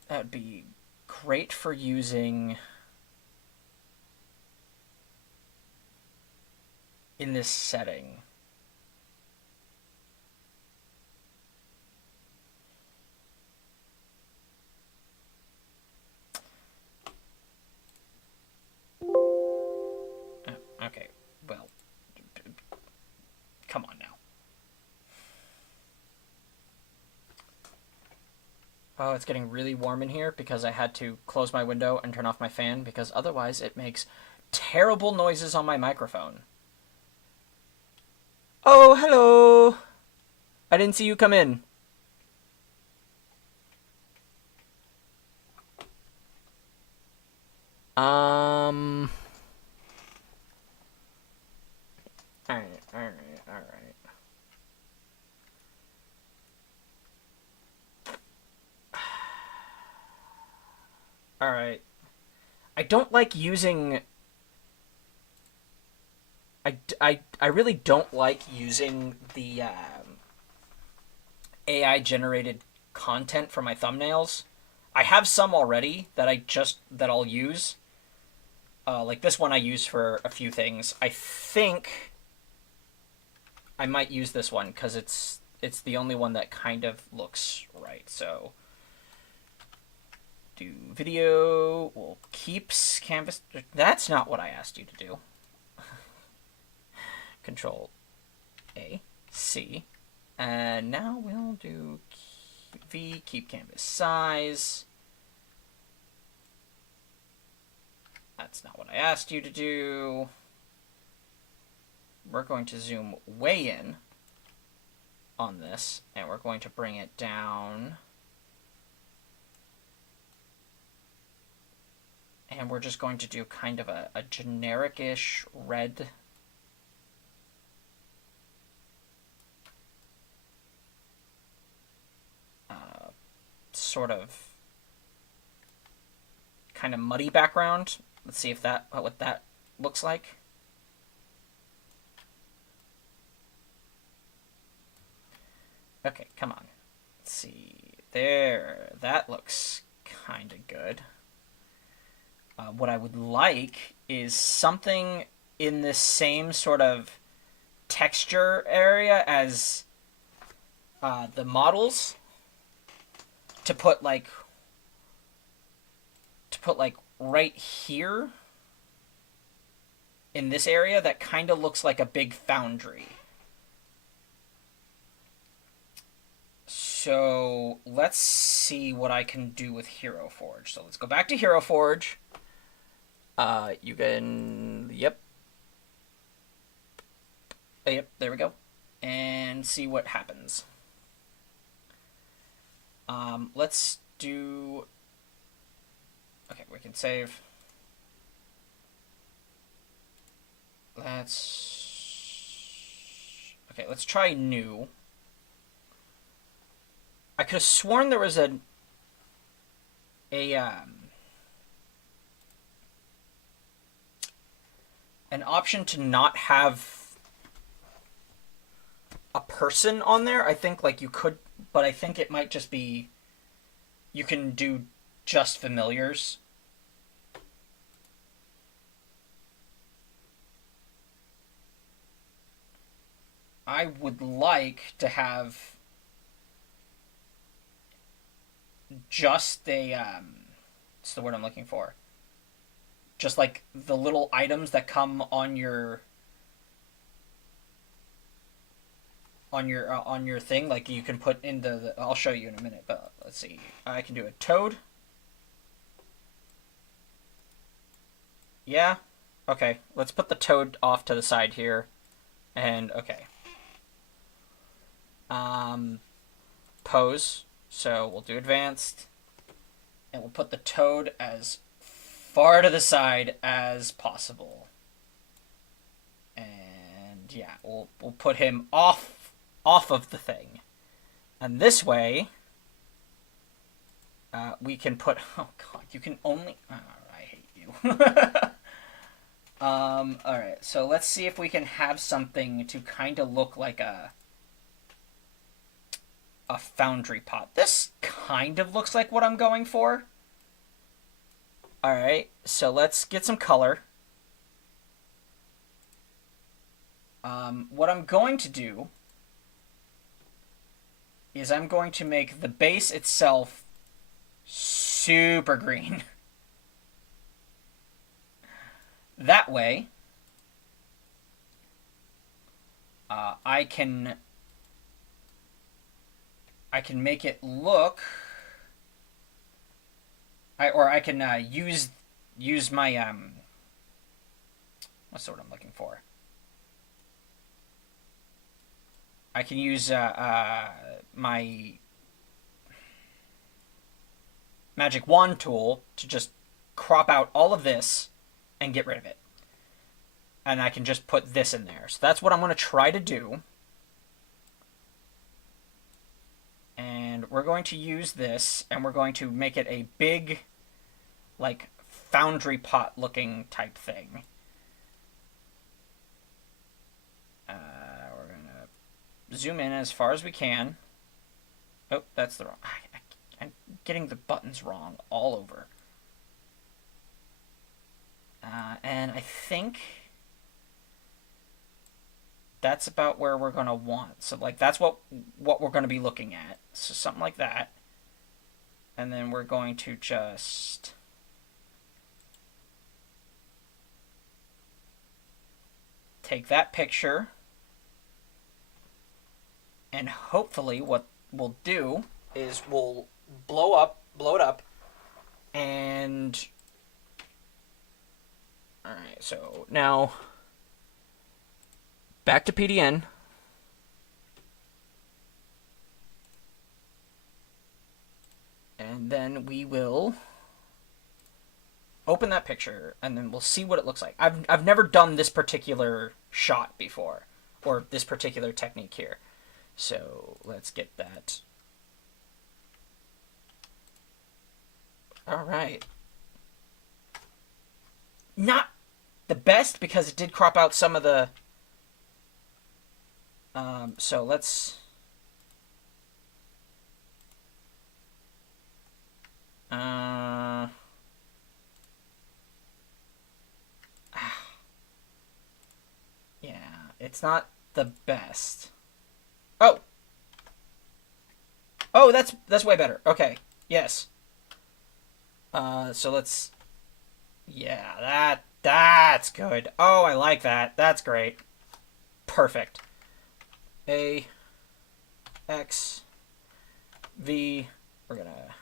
that would be great for using in this setting. Okay, well, come on now. Oh, it's getting really warm in here because I had to close my window and turn off my fan because otherwise it makes terrible noises on my microphone. Oh, hello! I didn't see you come in. Alright. All right. I don't like using. I really don't like using the AI generated content for my thumbnails. I have some already that I'll use. Like this one I use for a few things. I think I might use this one because it's the only one that kind of looks right. So do video. We'll keep canvas. That's not what I asked you to do. Control A, C, and now we'll do V, keep canvas size. That's not what I asked you to do. We're going to zoom way in on this, and we're going to bring it down. And we're just going to do kind of a generic-ish red. Sort of kind of muddy background. Let's see if what that looks like. Okay, come on. Let's see. There. That looks kind of good. What I would like is something in this same sort of texture area as the models. To put like right here in this area that kind of looks like a big foundry. So let's see what I can do with Hero Forge. So let's go back to Hero Forge. You can, yep, there we go, and see what happens. Let's do, okay, we can save. Let's try new. I could have sworn there was an option to not have a person on there. I think like you could, but I think it might just be you can do just familiars. I would like to have just a what's the word I'm looking for? Just like the little items that come on your thing, like you can put in the I'll show you in a minute, but let's see. I can do a toad. Yeah. Okay, let's put the toad off to the side here. And okay. Pose. So we'll do advanced. And we'll put the toad as far to the side as possible. And yeah, we'll put him off of the thing. And this way, we can put, oh god, you can only, oh, I hate you. Alright, so let's see if we can have something to kind of look like a foundry pot. This kind of looks like what I'm going for. Alright, so let's get some color. What I'm going to do is I'm going to make the base itself super green. That way, I can make it look, I can use my what's the word I'm looking for? I can use my magic wand tool to just crop out all of this and get rid of it. And I can just put this in there. So that's what I'm going to try to do. And we're going to use this, and we're going to make it a big like foundry pot looking type thing. We're gonna zoom in as far as we can. Oh, that's the wrong. I'm getting the buttons wrong all over. And I think that's about where we're gonna want. So like that's what we're gonna be looking at. So something like that. And then we're going to just take that picture, and hopefully what we'll do is we'll blow it up, and alright, so now back to PDN. And then we will open that picture, and then we'll see what it looks like. I've never done this particular shot before, or this particular technique here. So let's get that. All right. Not the best because it did crop out some of the. So let's. Yeah, it's not the best. Oh, that's way better. Okay, yes. So let's. Yeah, that's good. Oh, I like that. That's great. Perfect. A, X, V. We're gonna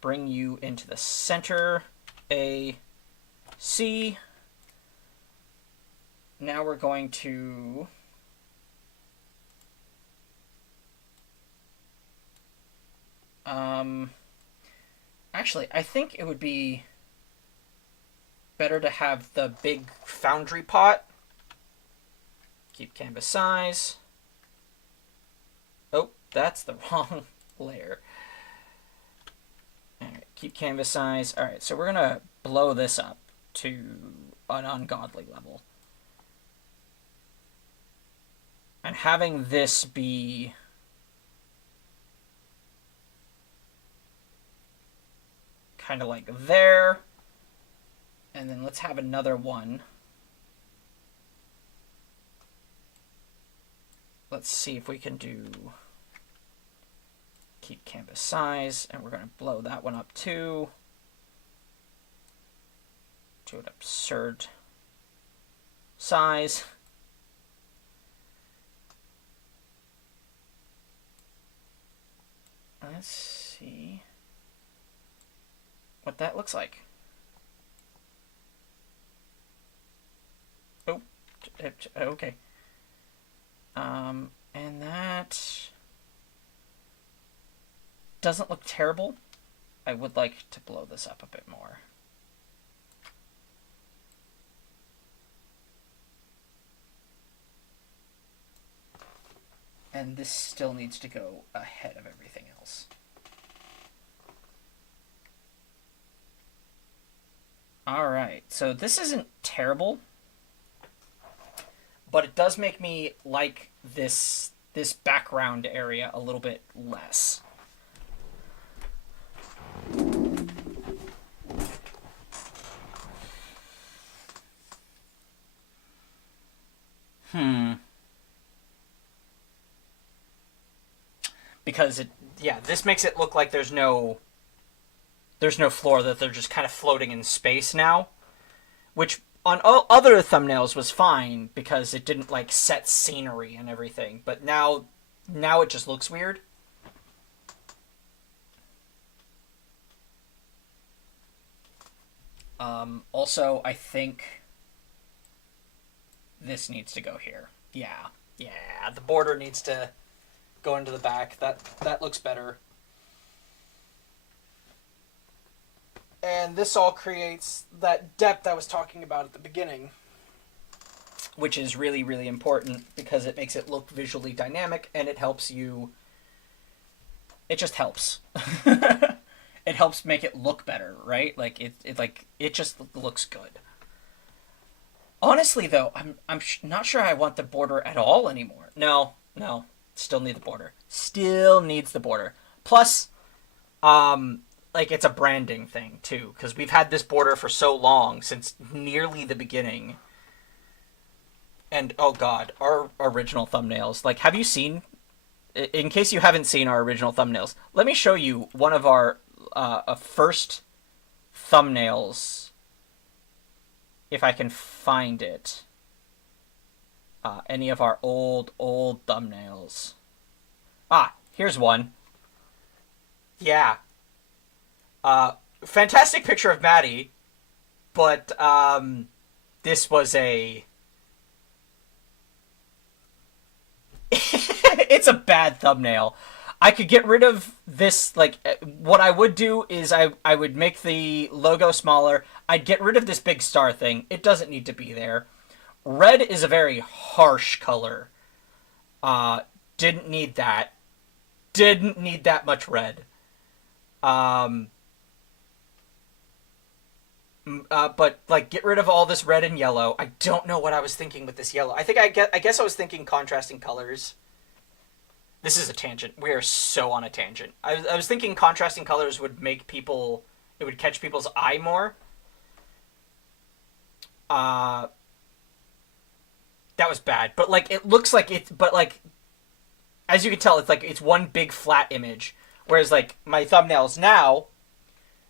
bring you into the center. A, C. Now we're going to actually, I think it would be better to have the big foundry pot. Keep canvas size. Oh, that's the wrong layer. All right, keep canvas size. All right, so we're gonna blow this up to an ungodly level. And having this be kind of like there. And then let's have another one. Let's see if we can do keep canvas size, and we're going to blow that one up too to an absurd size. Let's see what that looks like. Oh, okay. And that doesn't look terrible. I would like to blow this up a bit more. And this still needs to go ahead of everything else. Alright, so this isn't terrible, but it does make me like this background area a little bit less. Because this makes it look like there's no floor, that they're just kind of floating in space now, which on other thumbnails was fine because it didn't like set scenery and everything, but now it just looks weird. Also, I think this needs to go here. Yeah, the border needs to go into the back. That looks better. And this all creates that depth I was talking about at the beginning, which is really, really important because it makes it look visually dynamic, and it helps you. It just helps. it helps make it look better, right? Like it just looks good. Honestly, though, I'm not sure I want the border at all anymore. No, no, still need the border. Still needs the border. Plus, like it's a branding thing too, because we've had this border for so long, since nearly the beginning. And oh god, our original thumbnails. Like, have you seen? In case you haven't seen our original thumbnails, let me show you one of our first thumbnails, if I can find it. Any of our old thumbnails. Ah, here's one. Yeah. Fantastic picture of Maddie, but this was a. It's a bad thumbnail. I could get rid of this, like, what I would do is I would make the logo smaller. I'd get rid of this big star thing. It doesn't need to be there. Red is a very harsh color. Didn't need that. Didn't need that much red. But, like, get rid of all this red and yellow. I don't know what I was thinking with this yellow. I guess I was thinking contrasting colors. This is a tangent. We are so on a tangent. I was thinking contrasting colors would make people... It would catch people's eye more. That was bad. But, like, it looks like it's... But, like, as you can tell, it's, like, it's one big flat image. Whereas, like, my thumbnails now,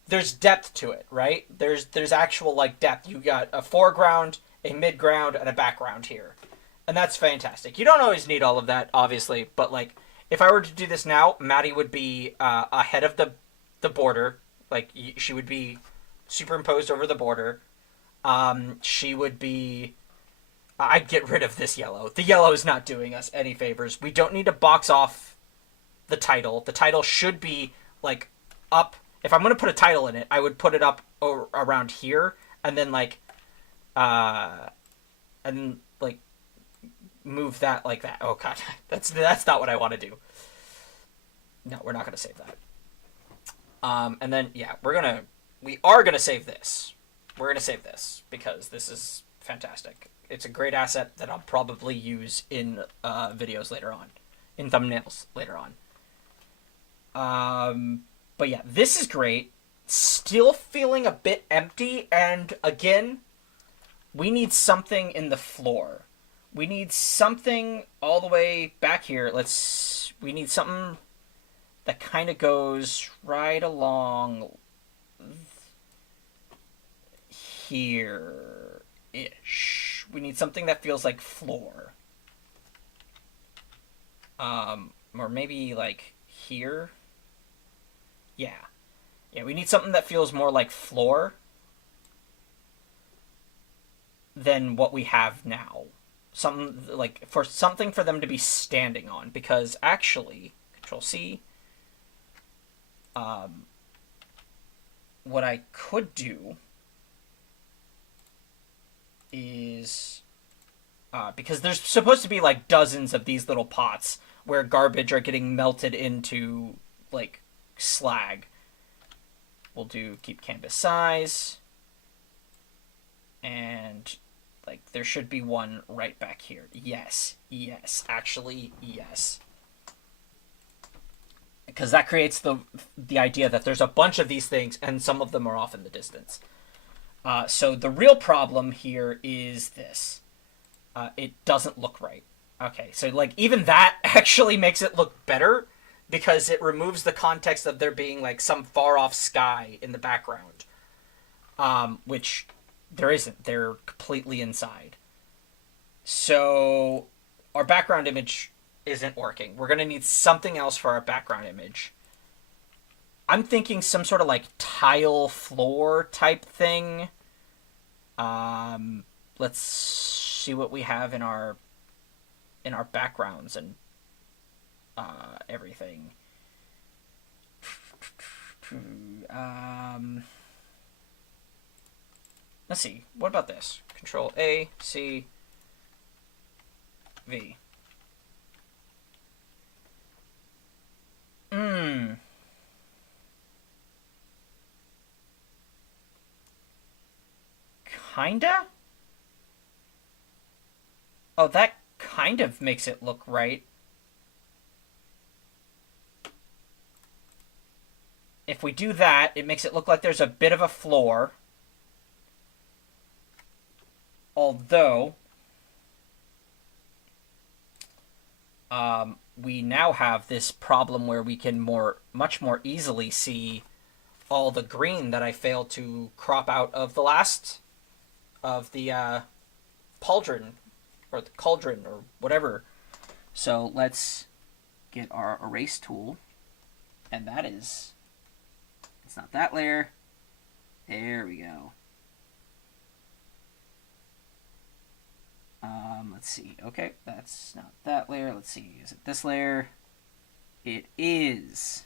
there's depth to it, right? There's actual, like, depth. You got a foreground, a midground, and a background here. And that's fantastic. You don't always need all of that, obviously, but, like, if I were to do this now, Maddie would be ahead of the border. Like, she would be superimposed over the border. She would be... I'd get rid of this yellow. The yellow is not doing us any favors. We don't need to box off the title. The title should be, like, up... If I'm going to put a title in it, I would put it up around here, and then, like, move that like that. Oh god, that's not what I want to do. No, we're not gonna save that. And then yeah, we are gonna save this. We're gonna save this because this is fantastic. It's a great asset that I'll probably use in videos later on, in thumbnails later on. But yeah, this is great. Still feeling a bit empty, and again, we need something in the floor. We need something all the way back here. We need something that kind of goes right along here-ish. We need something that feels like floor. Or maybe like here. Yeah. Yeah, we need something that feels more like floor than what we have now. Something like something for them to be standing on, because actually, Control C. What I could do is because there's supposed to be like dozens of these little pots where garbage are getting melted into like slag. We'll do keep canvas size, and like there should be one right back here. Yes, actually yes. Because that creates the idea that there's a bunch of these things and some of them are off in the distance. So the real problem here is this. It doesn't look right. Okay, so like even that actually makes it look better because it removes the context of there being like some far off sky in the background. Which there isn't. They're completely inside. So our background image isn't working. We're going to need something else for our background image. I'm thinking some sort of like tile floor type thing. Let's see what we have in our backgrounds and everything. Let's see. What about this? Control A, C, V. Kinda? Oh, that kind of makes it look right. If we do that, it makes it look like there's a bit of a floor. Although, we now have this problem where we can much more easily see all the green that I failed to crop out of the last of the pauldron or the cauldron or whatever. So let's get our erase tool, and that is, it's not that layer. There we go. Let's see. Okay, that's not that layer. Let's see. Is it this layer? It is.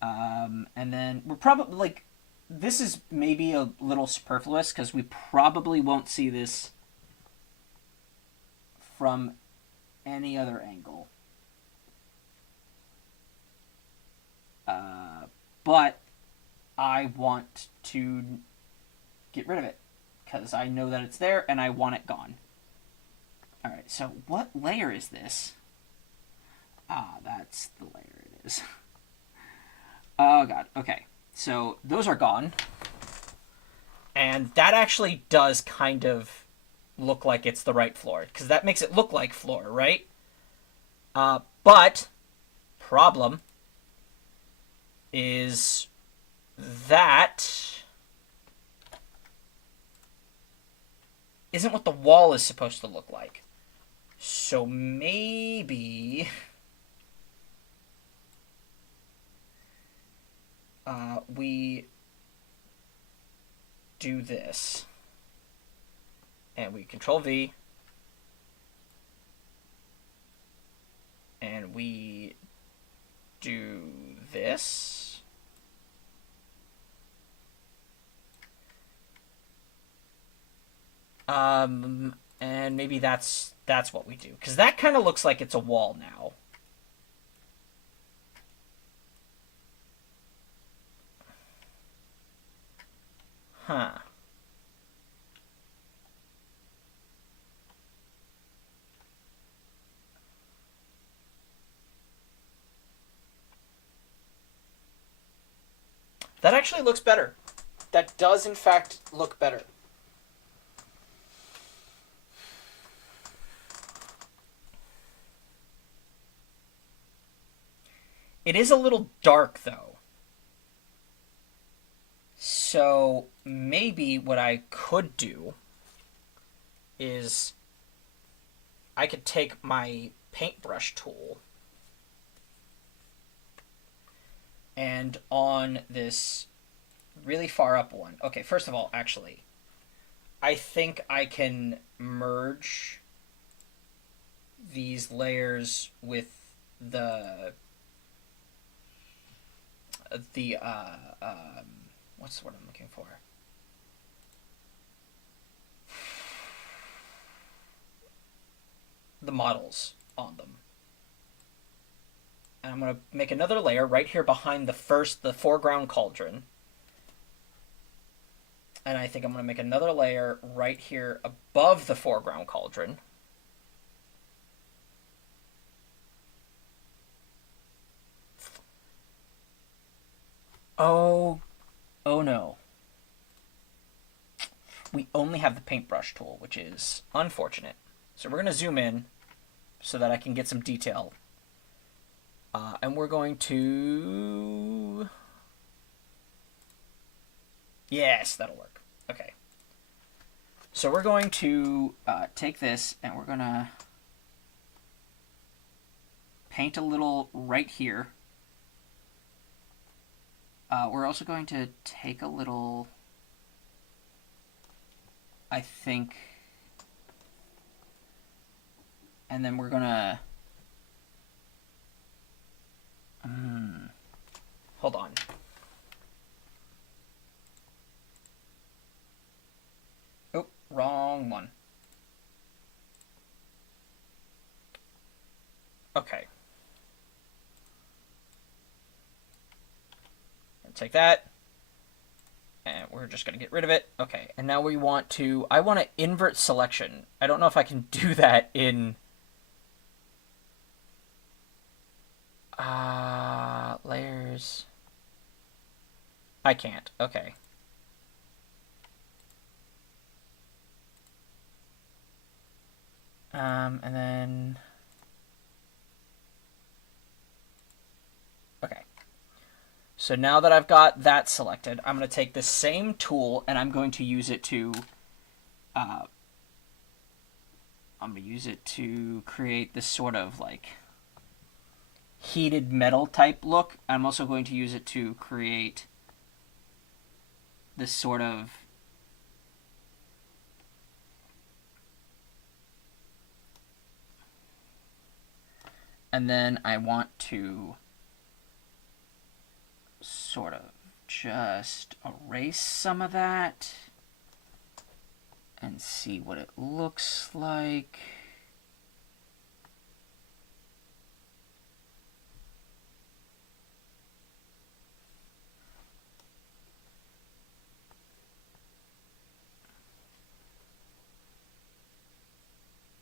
And then we're probably like, this is maybe a little superfluous because we probably won't see this from any other angle. But I want to get rid of it because I know that it's there and I want it gone. Alright, so what layer is this? Ah, that's the layer it is. Oh god, okay. So those are gone. And that actually does kind of look like it's the right floor, because that makes it look like floor, right? But problem is that isn't what the wall is supposed to look like. So maybe we do this. And we Control V. And we do this. And maybe that's what we do. Because that kind of looks like it's a wall now. Huh. That actually looks better. That does, in fact, look better. It is a little dark, though. So maybe what I could do is I could take my paintbrush tool and on this really far up one. Okay, first of all, actually, I think I can merge these layers with the what's the word I'm looking for? The models on them. And I'm going to make another layer right here behind the foreground cauldron. And I think I'm going to make another layer right here above the foreground cauldron. Oh no. We only have the paintbrush tool, which is unfortunate. So we're going to zoom in so that I can get some detail. And we're going to... Yes, that'll work. Okay. So we're going to take this and we're going to paint a little right here. We're also going to take a little, I think, and then we're gonna, hold on. Oh, wrong one. Okay. Take that, and we're we're just going to get rid of it. Okay, and now we want to... I want to invert selection. I don't know if I can do that in... layers... I can't. Okay. And then... Okay. So now that I've got that selected, I'm going to take the same tool and I'm going to use it to... create this sort of, like, heated metal type look. I'm also going to use it to create this sort of... And then I want to sort of just erase some of that and see what it looks like.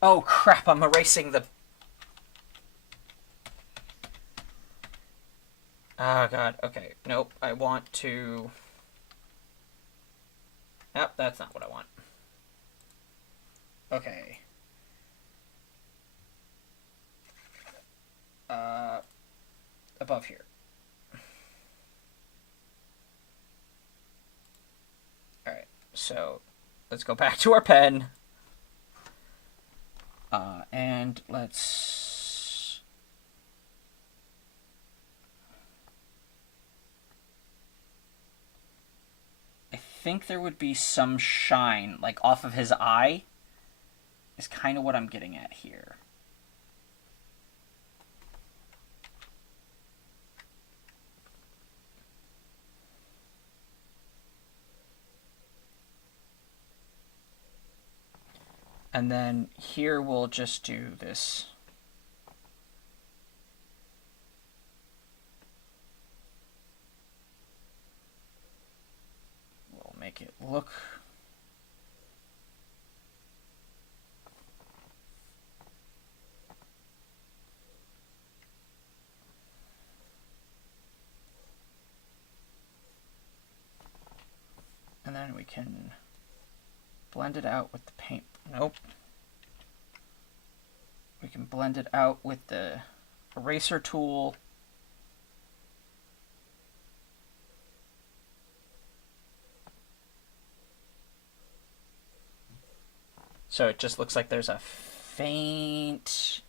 Oh crap, I'm erasing the... Oh god, okay. Nope, I want to... Nope, that's not what I want. Okay. Above here. Alright, so let's go back to our pen. And let's... I think there would be some shine, like, off of his eye, is kind of what I'm getting at here. And then here we'll just do this. We'll make it look... And then we can blend it out with the paint. Nope. We can blend it out with the eraser tool. So it just looks like there's a faint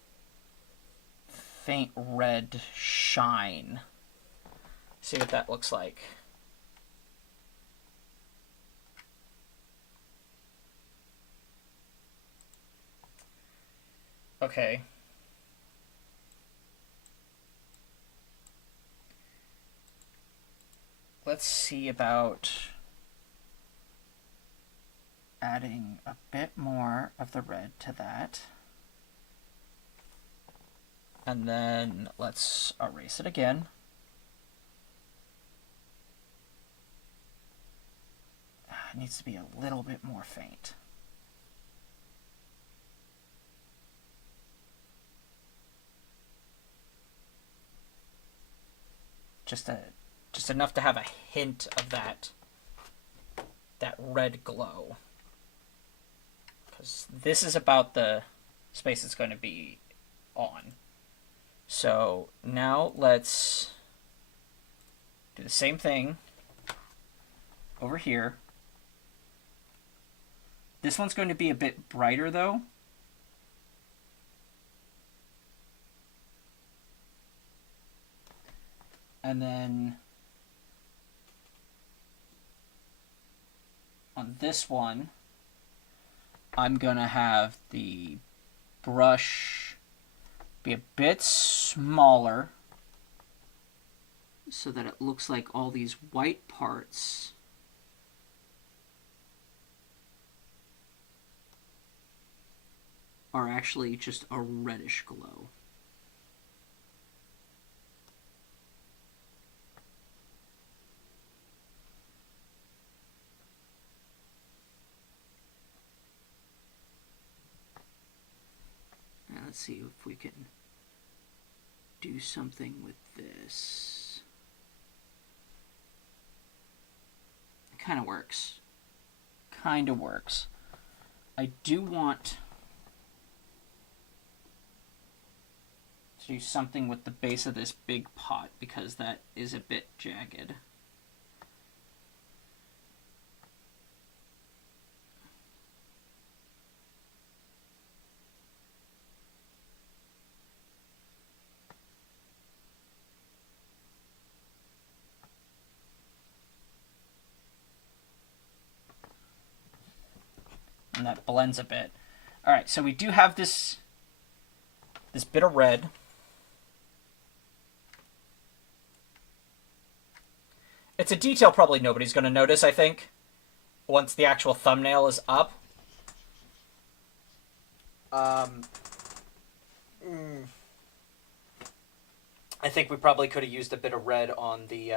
red shine. See what that looks like. Okay. Let's see about adding a bit more of the red to that. And then let's erase it again. It needs to be a little bit more faint. Just enough to have a hint of that red glow. Because this is about the space it's going to be on. So now let's do the same thing over here. This one's going to be a bit brighter though. And then on this one, I'm gonna have the brush be a bit smaller so that it looks like all these white parts are actually just a reddish glow. Let's see if we can do something with this. It kind of works. Kind of works. I do want to do something with the base of this big pot because that is a bit jagged. And that blends a bit. All right, so we do have this bit of red. It's a detail probably nobody's going to notice, I think, once the actual thumbnail is up. I think we probably could have used a bit of red on the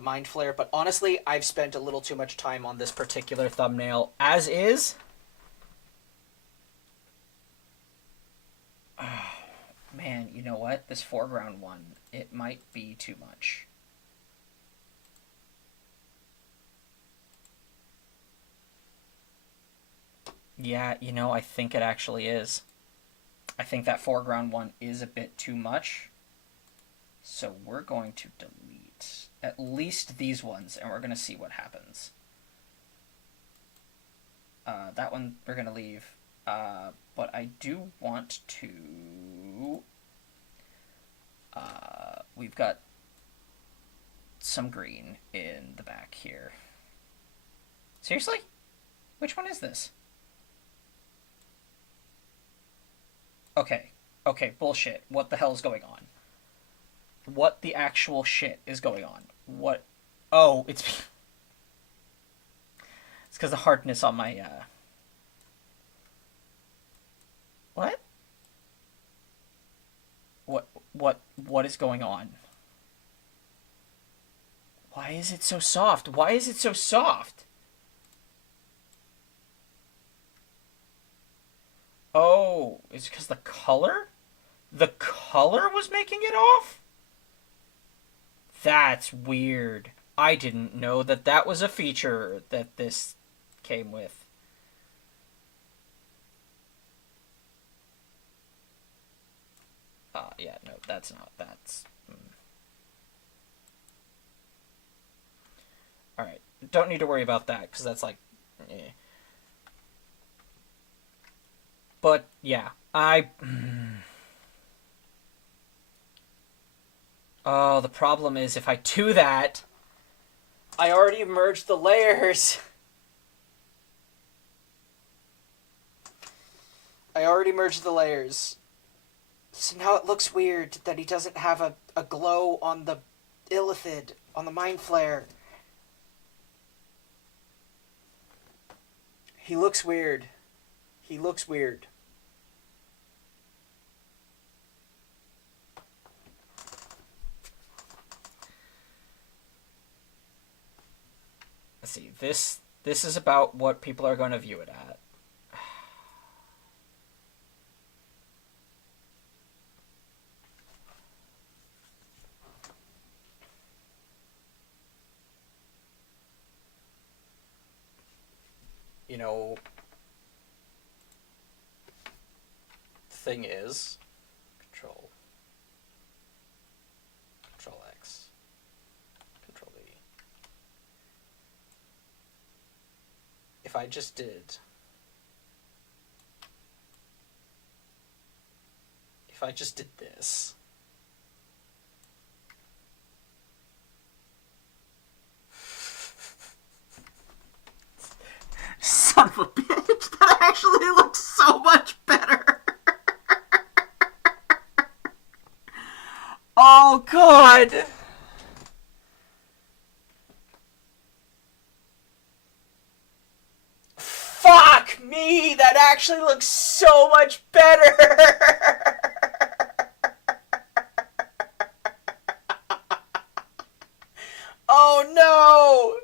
Mind Flare, but honestly, I've spent a little too much time on this particular thumbnail as is. Man, you know what? This foreground one, it might be too much. Yeah, you know, I think it actually is. I think that foreground one is a bit too much. So we're going to delete at least these ones, and we're going to see what happens. That one we're going to leave. But I do want to... we've got some green in the back here. Seriously? Which one is this? Okay, bullshit. What the hell is going on? What the actual shit is going on? What? Oh, it's because the hardness on my, What? What is going on? Why is it so soft? Why is it so soft? Oh, it's because the color? The color was making it off? That's weird. I didn't know that that was a feature that this came with. Yeah, no, that's not. That's... Alright, don't need to worry about that, because that's like... Eh. But, yeah, Oh, the problem is if I do that, I already merged the layers. So now it looks weird that he doesn't have a glow on the Illithid, on the Mind Flare. He looks weird. Let's see, this is about what people are going to view it at. You know, the thing is, Control X, Control V. If I just did this, son of a bitch, that actually looks so much better. Oh, God. Fuck me, that actually looks so much better. Oh, no.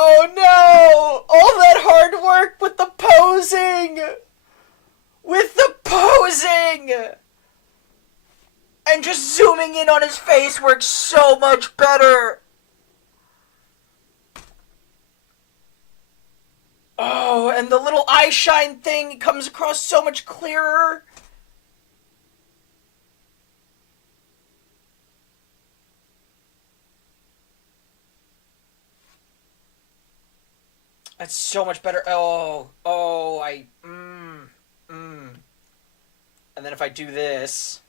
Oh no! All that hard work with the posing! With the posing and just zooming in on his face works so much better. Oh, and the little eye shine thing comes across so much clearer. That's so much better. And then if I do this...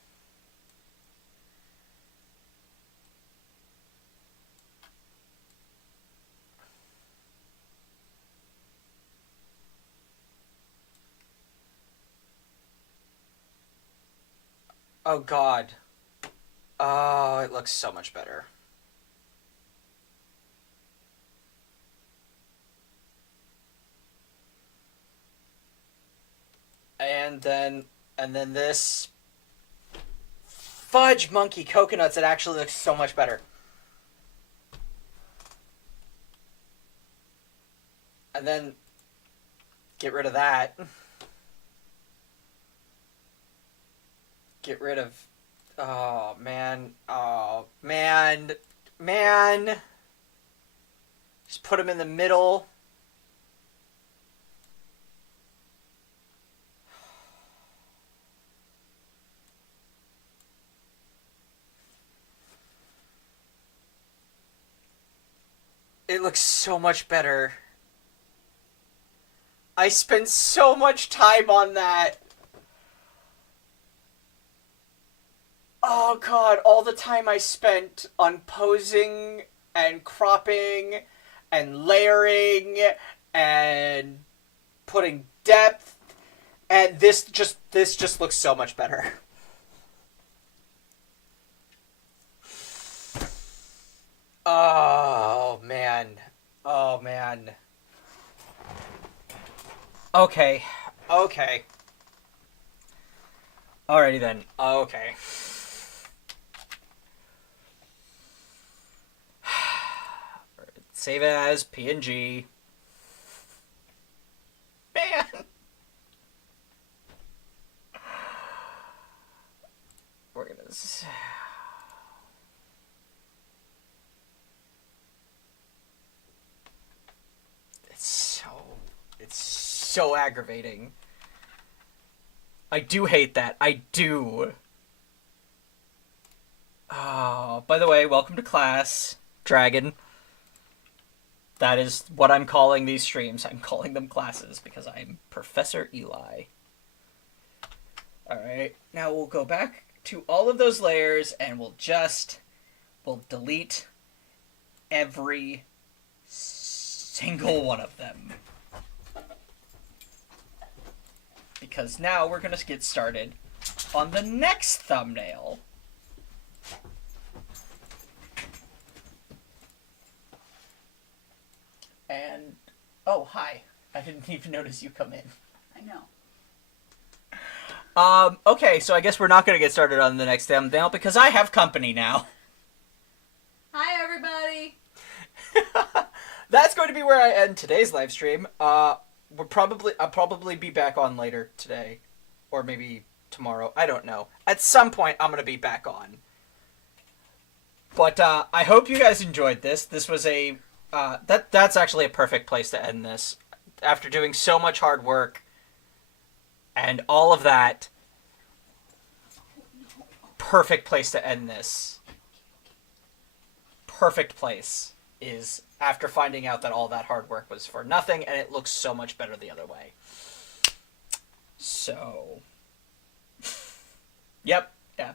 Oh, God. Oh, it looks so much better. And then this fudge monkey coconuts, it actually looks so much better. And then get rid of that. Get rid of... Oh, man. Oh, man. Man. Just put them in the middle. It looks so much better. I spent so much time on that. Oh God, all the time I spent on posing and cropping and layering and putting depth, and this just looks so much better. Oh man. Oh man. Okay. Okay. Alrighty then. Okay. Save it as PNG. Man. We're gonna... It's so aggravating. I do hate that. I do. Oh, by the way, welcome to class, Dragon. That is what I'm calling these streams. I'm calling them classes because I'm Professor Eli. Alright, now we'll go back to all of those layers and we'll delete every single one of them. Because now we're going to get started on the next thumbnail. And, oh, hi. I didn't even notice you come in. I know. Okay, so I guess we're not going to get started on the next thumbnail because I have company now. Hi, everybody. That's going to be where I end today's live stream. I'll probably be back on later today, or maybe tomorrow. I don't know. At some point, I'm going to be back on. But I hope you guys enjoyed this. This was a that's actually a perfect place to end this. After doing so much hard work and all of that, perfect place to end this. Perfect place is after finding out that all that hard work was for nothing, and it looks so much better the other way. So, yep, yeah.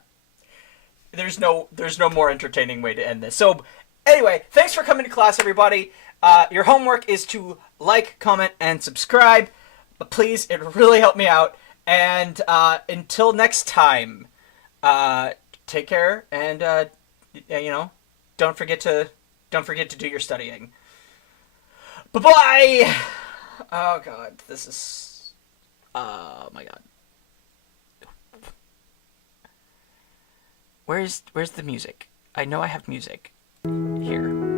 There's no more entertaining way to end this. So, anyway, thanks for coming to class, everybody. Your homework is to like, comment, and subscribe. But please, it would really help me out. And until next time, take care, and don't forget to do your studying. Bye-bye! Oh, God. This is... Oh, my God. Where's the music? I know I have music. Here.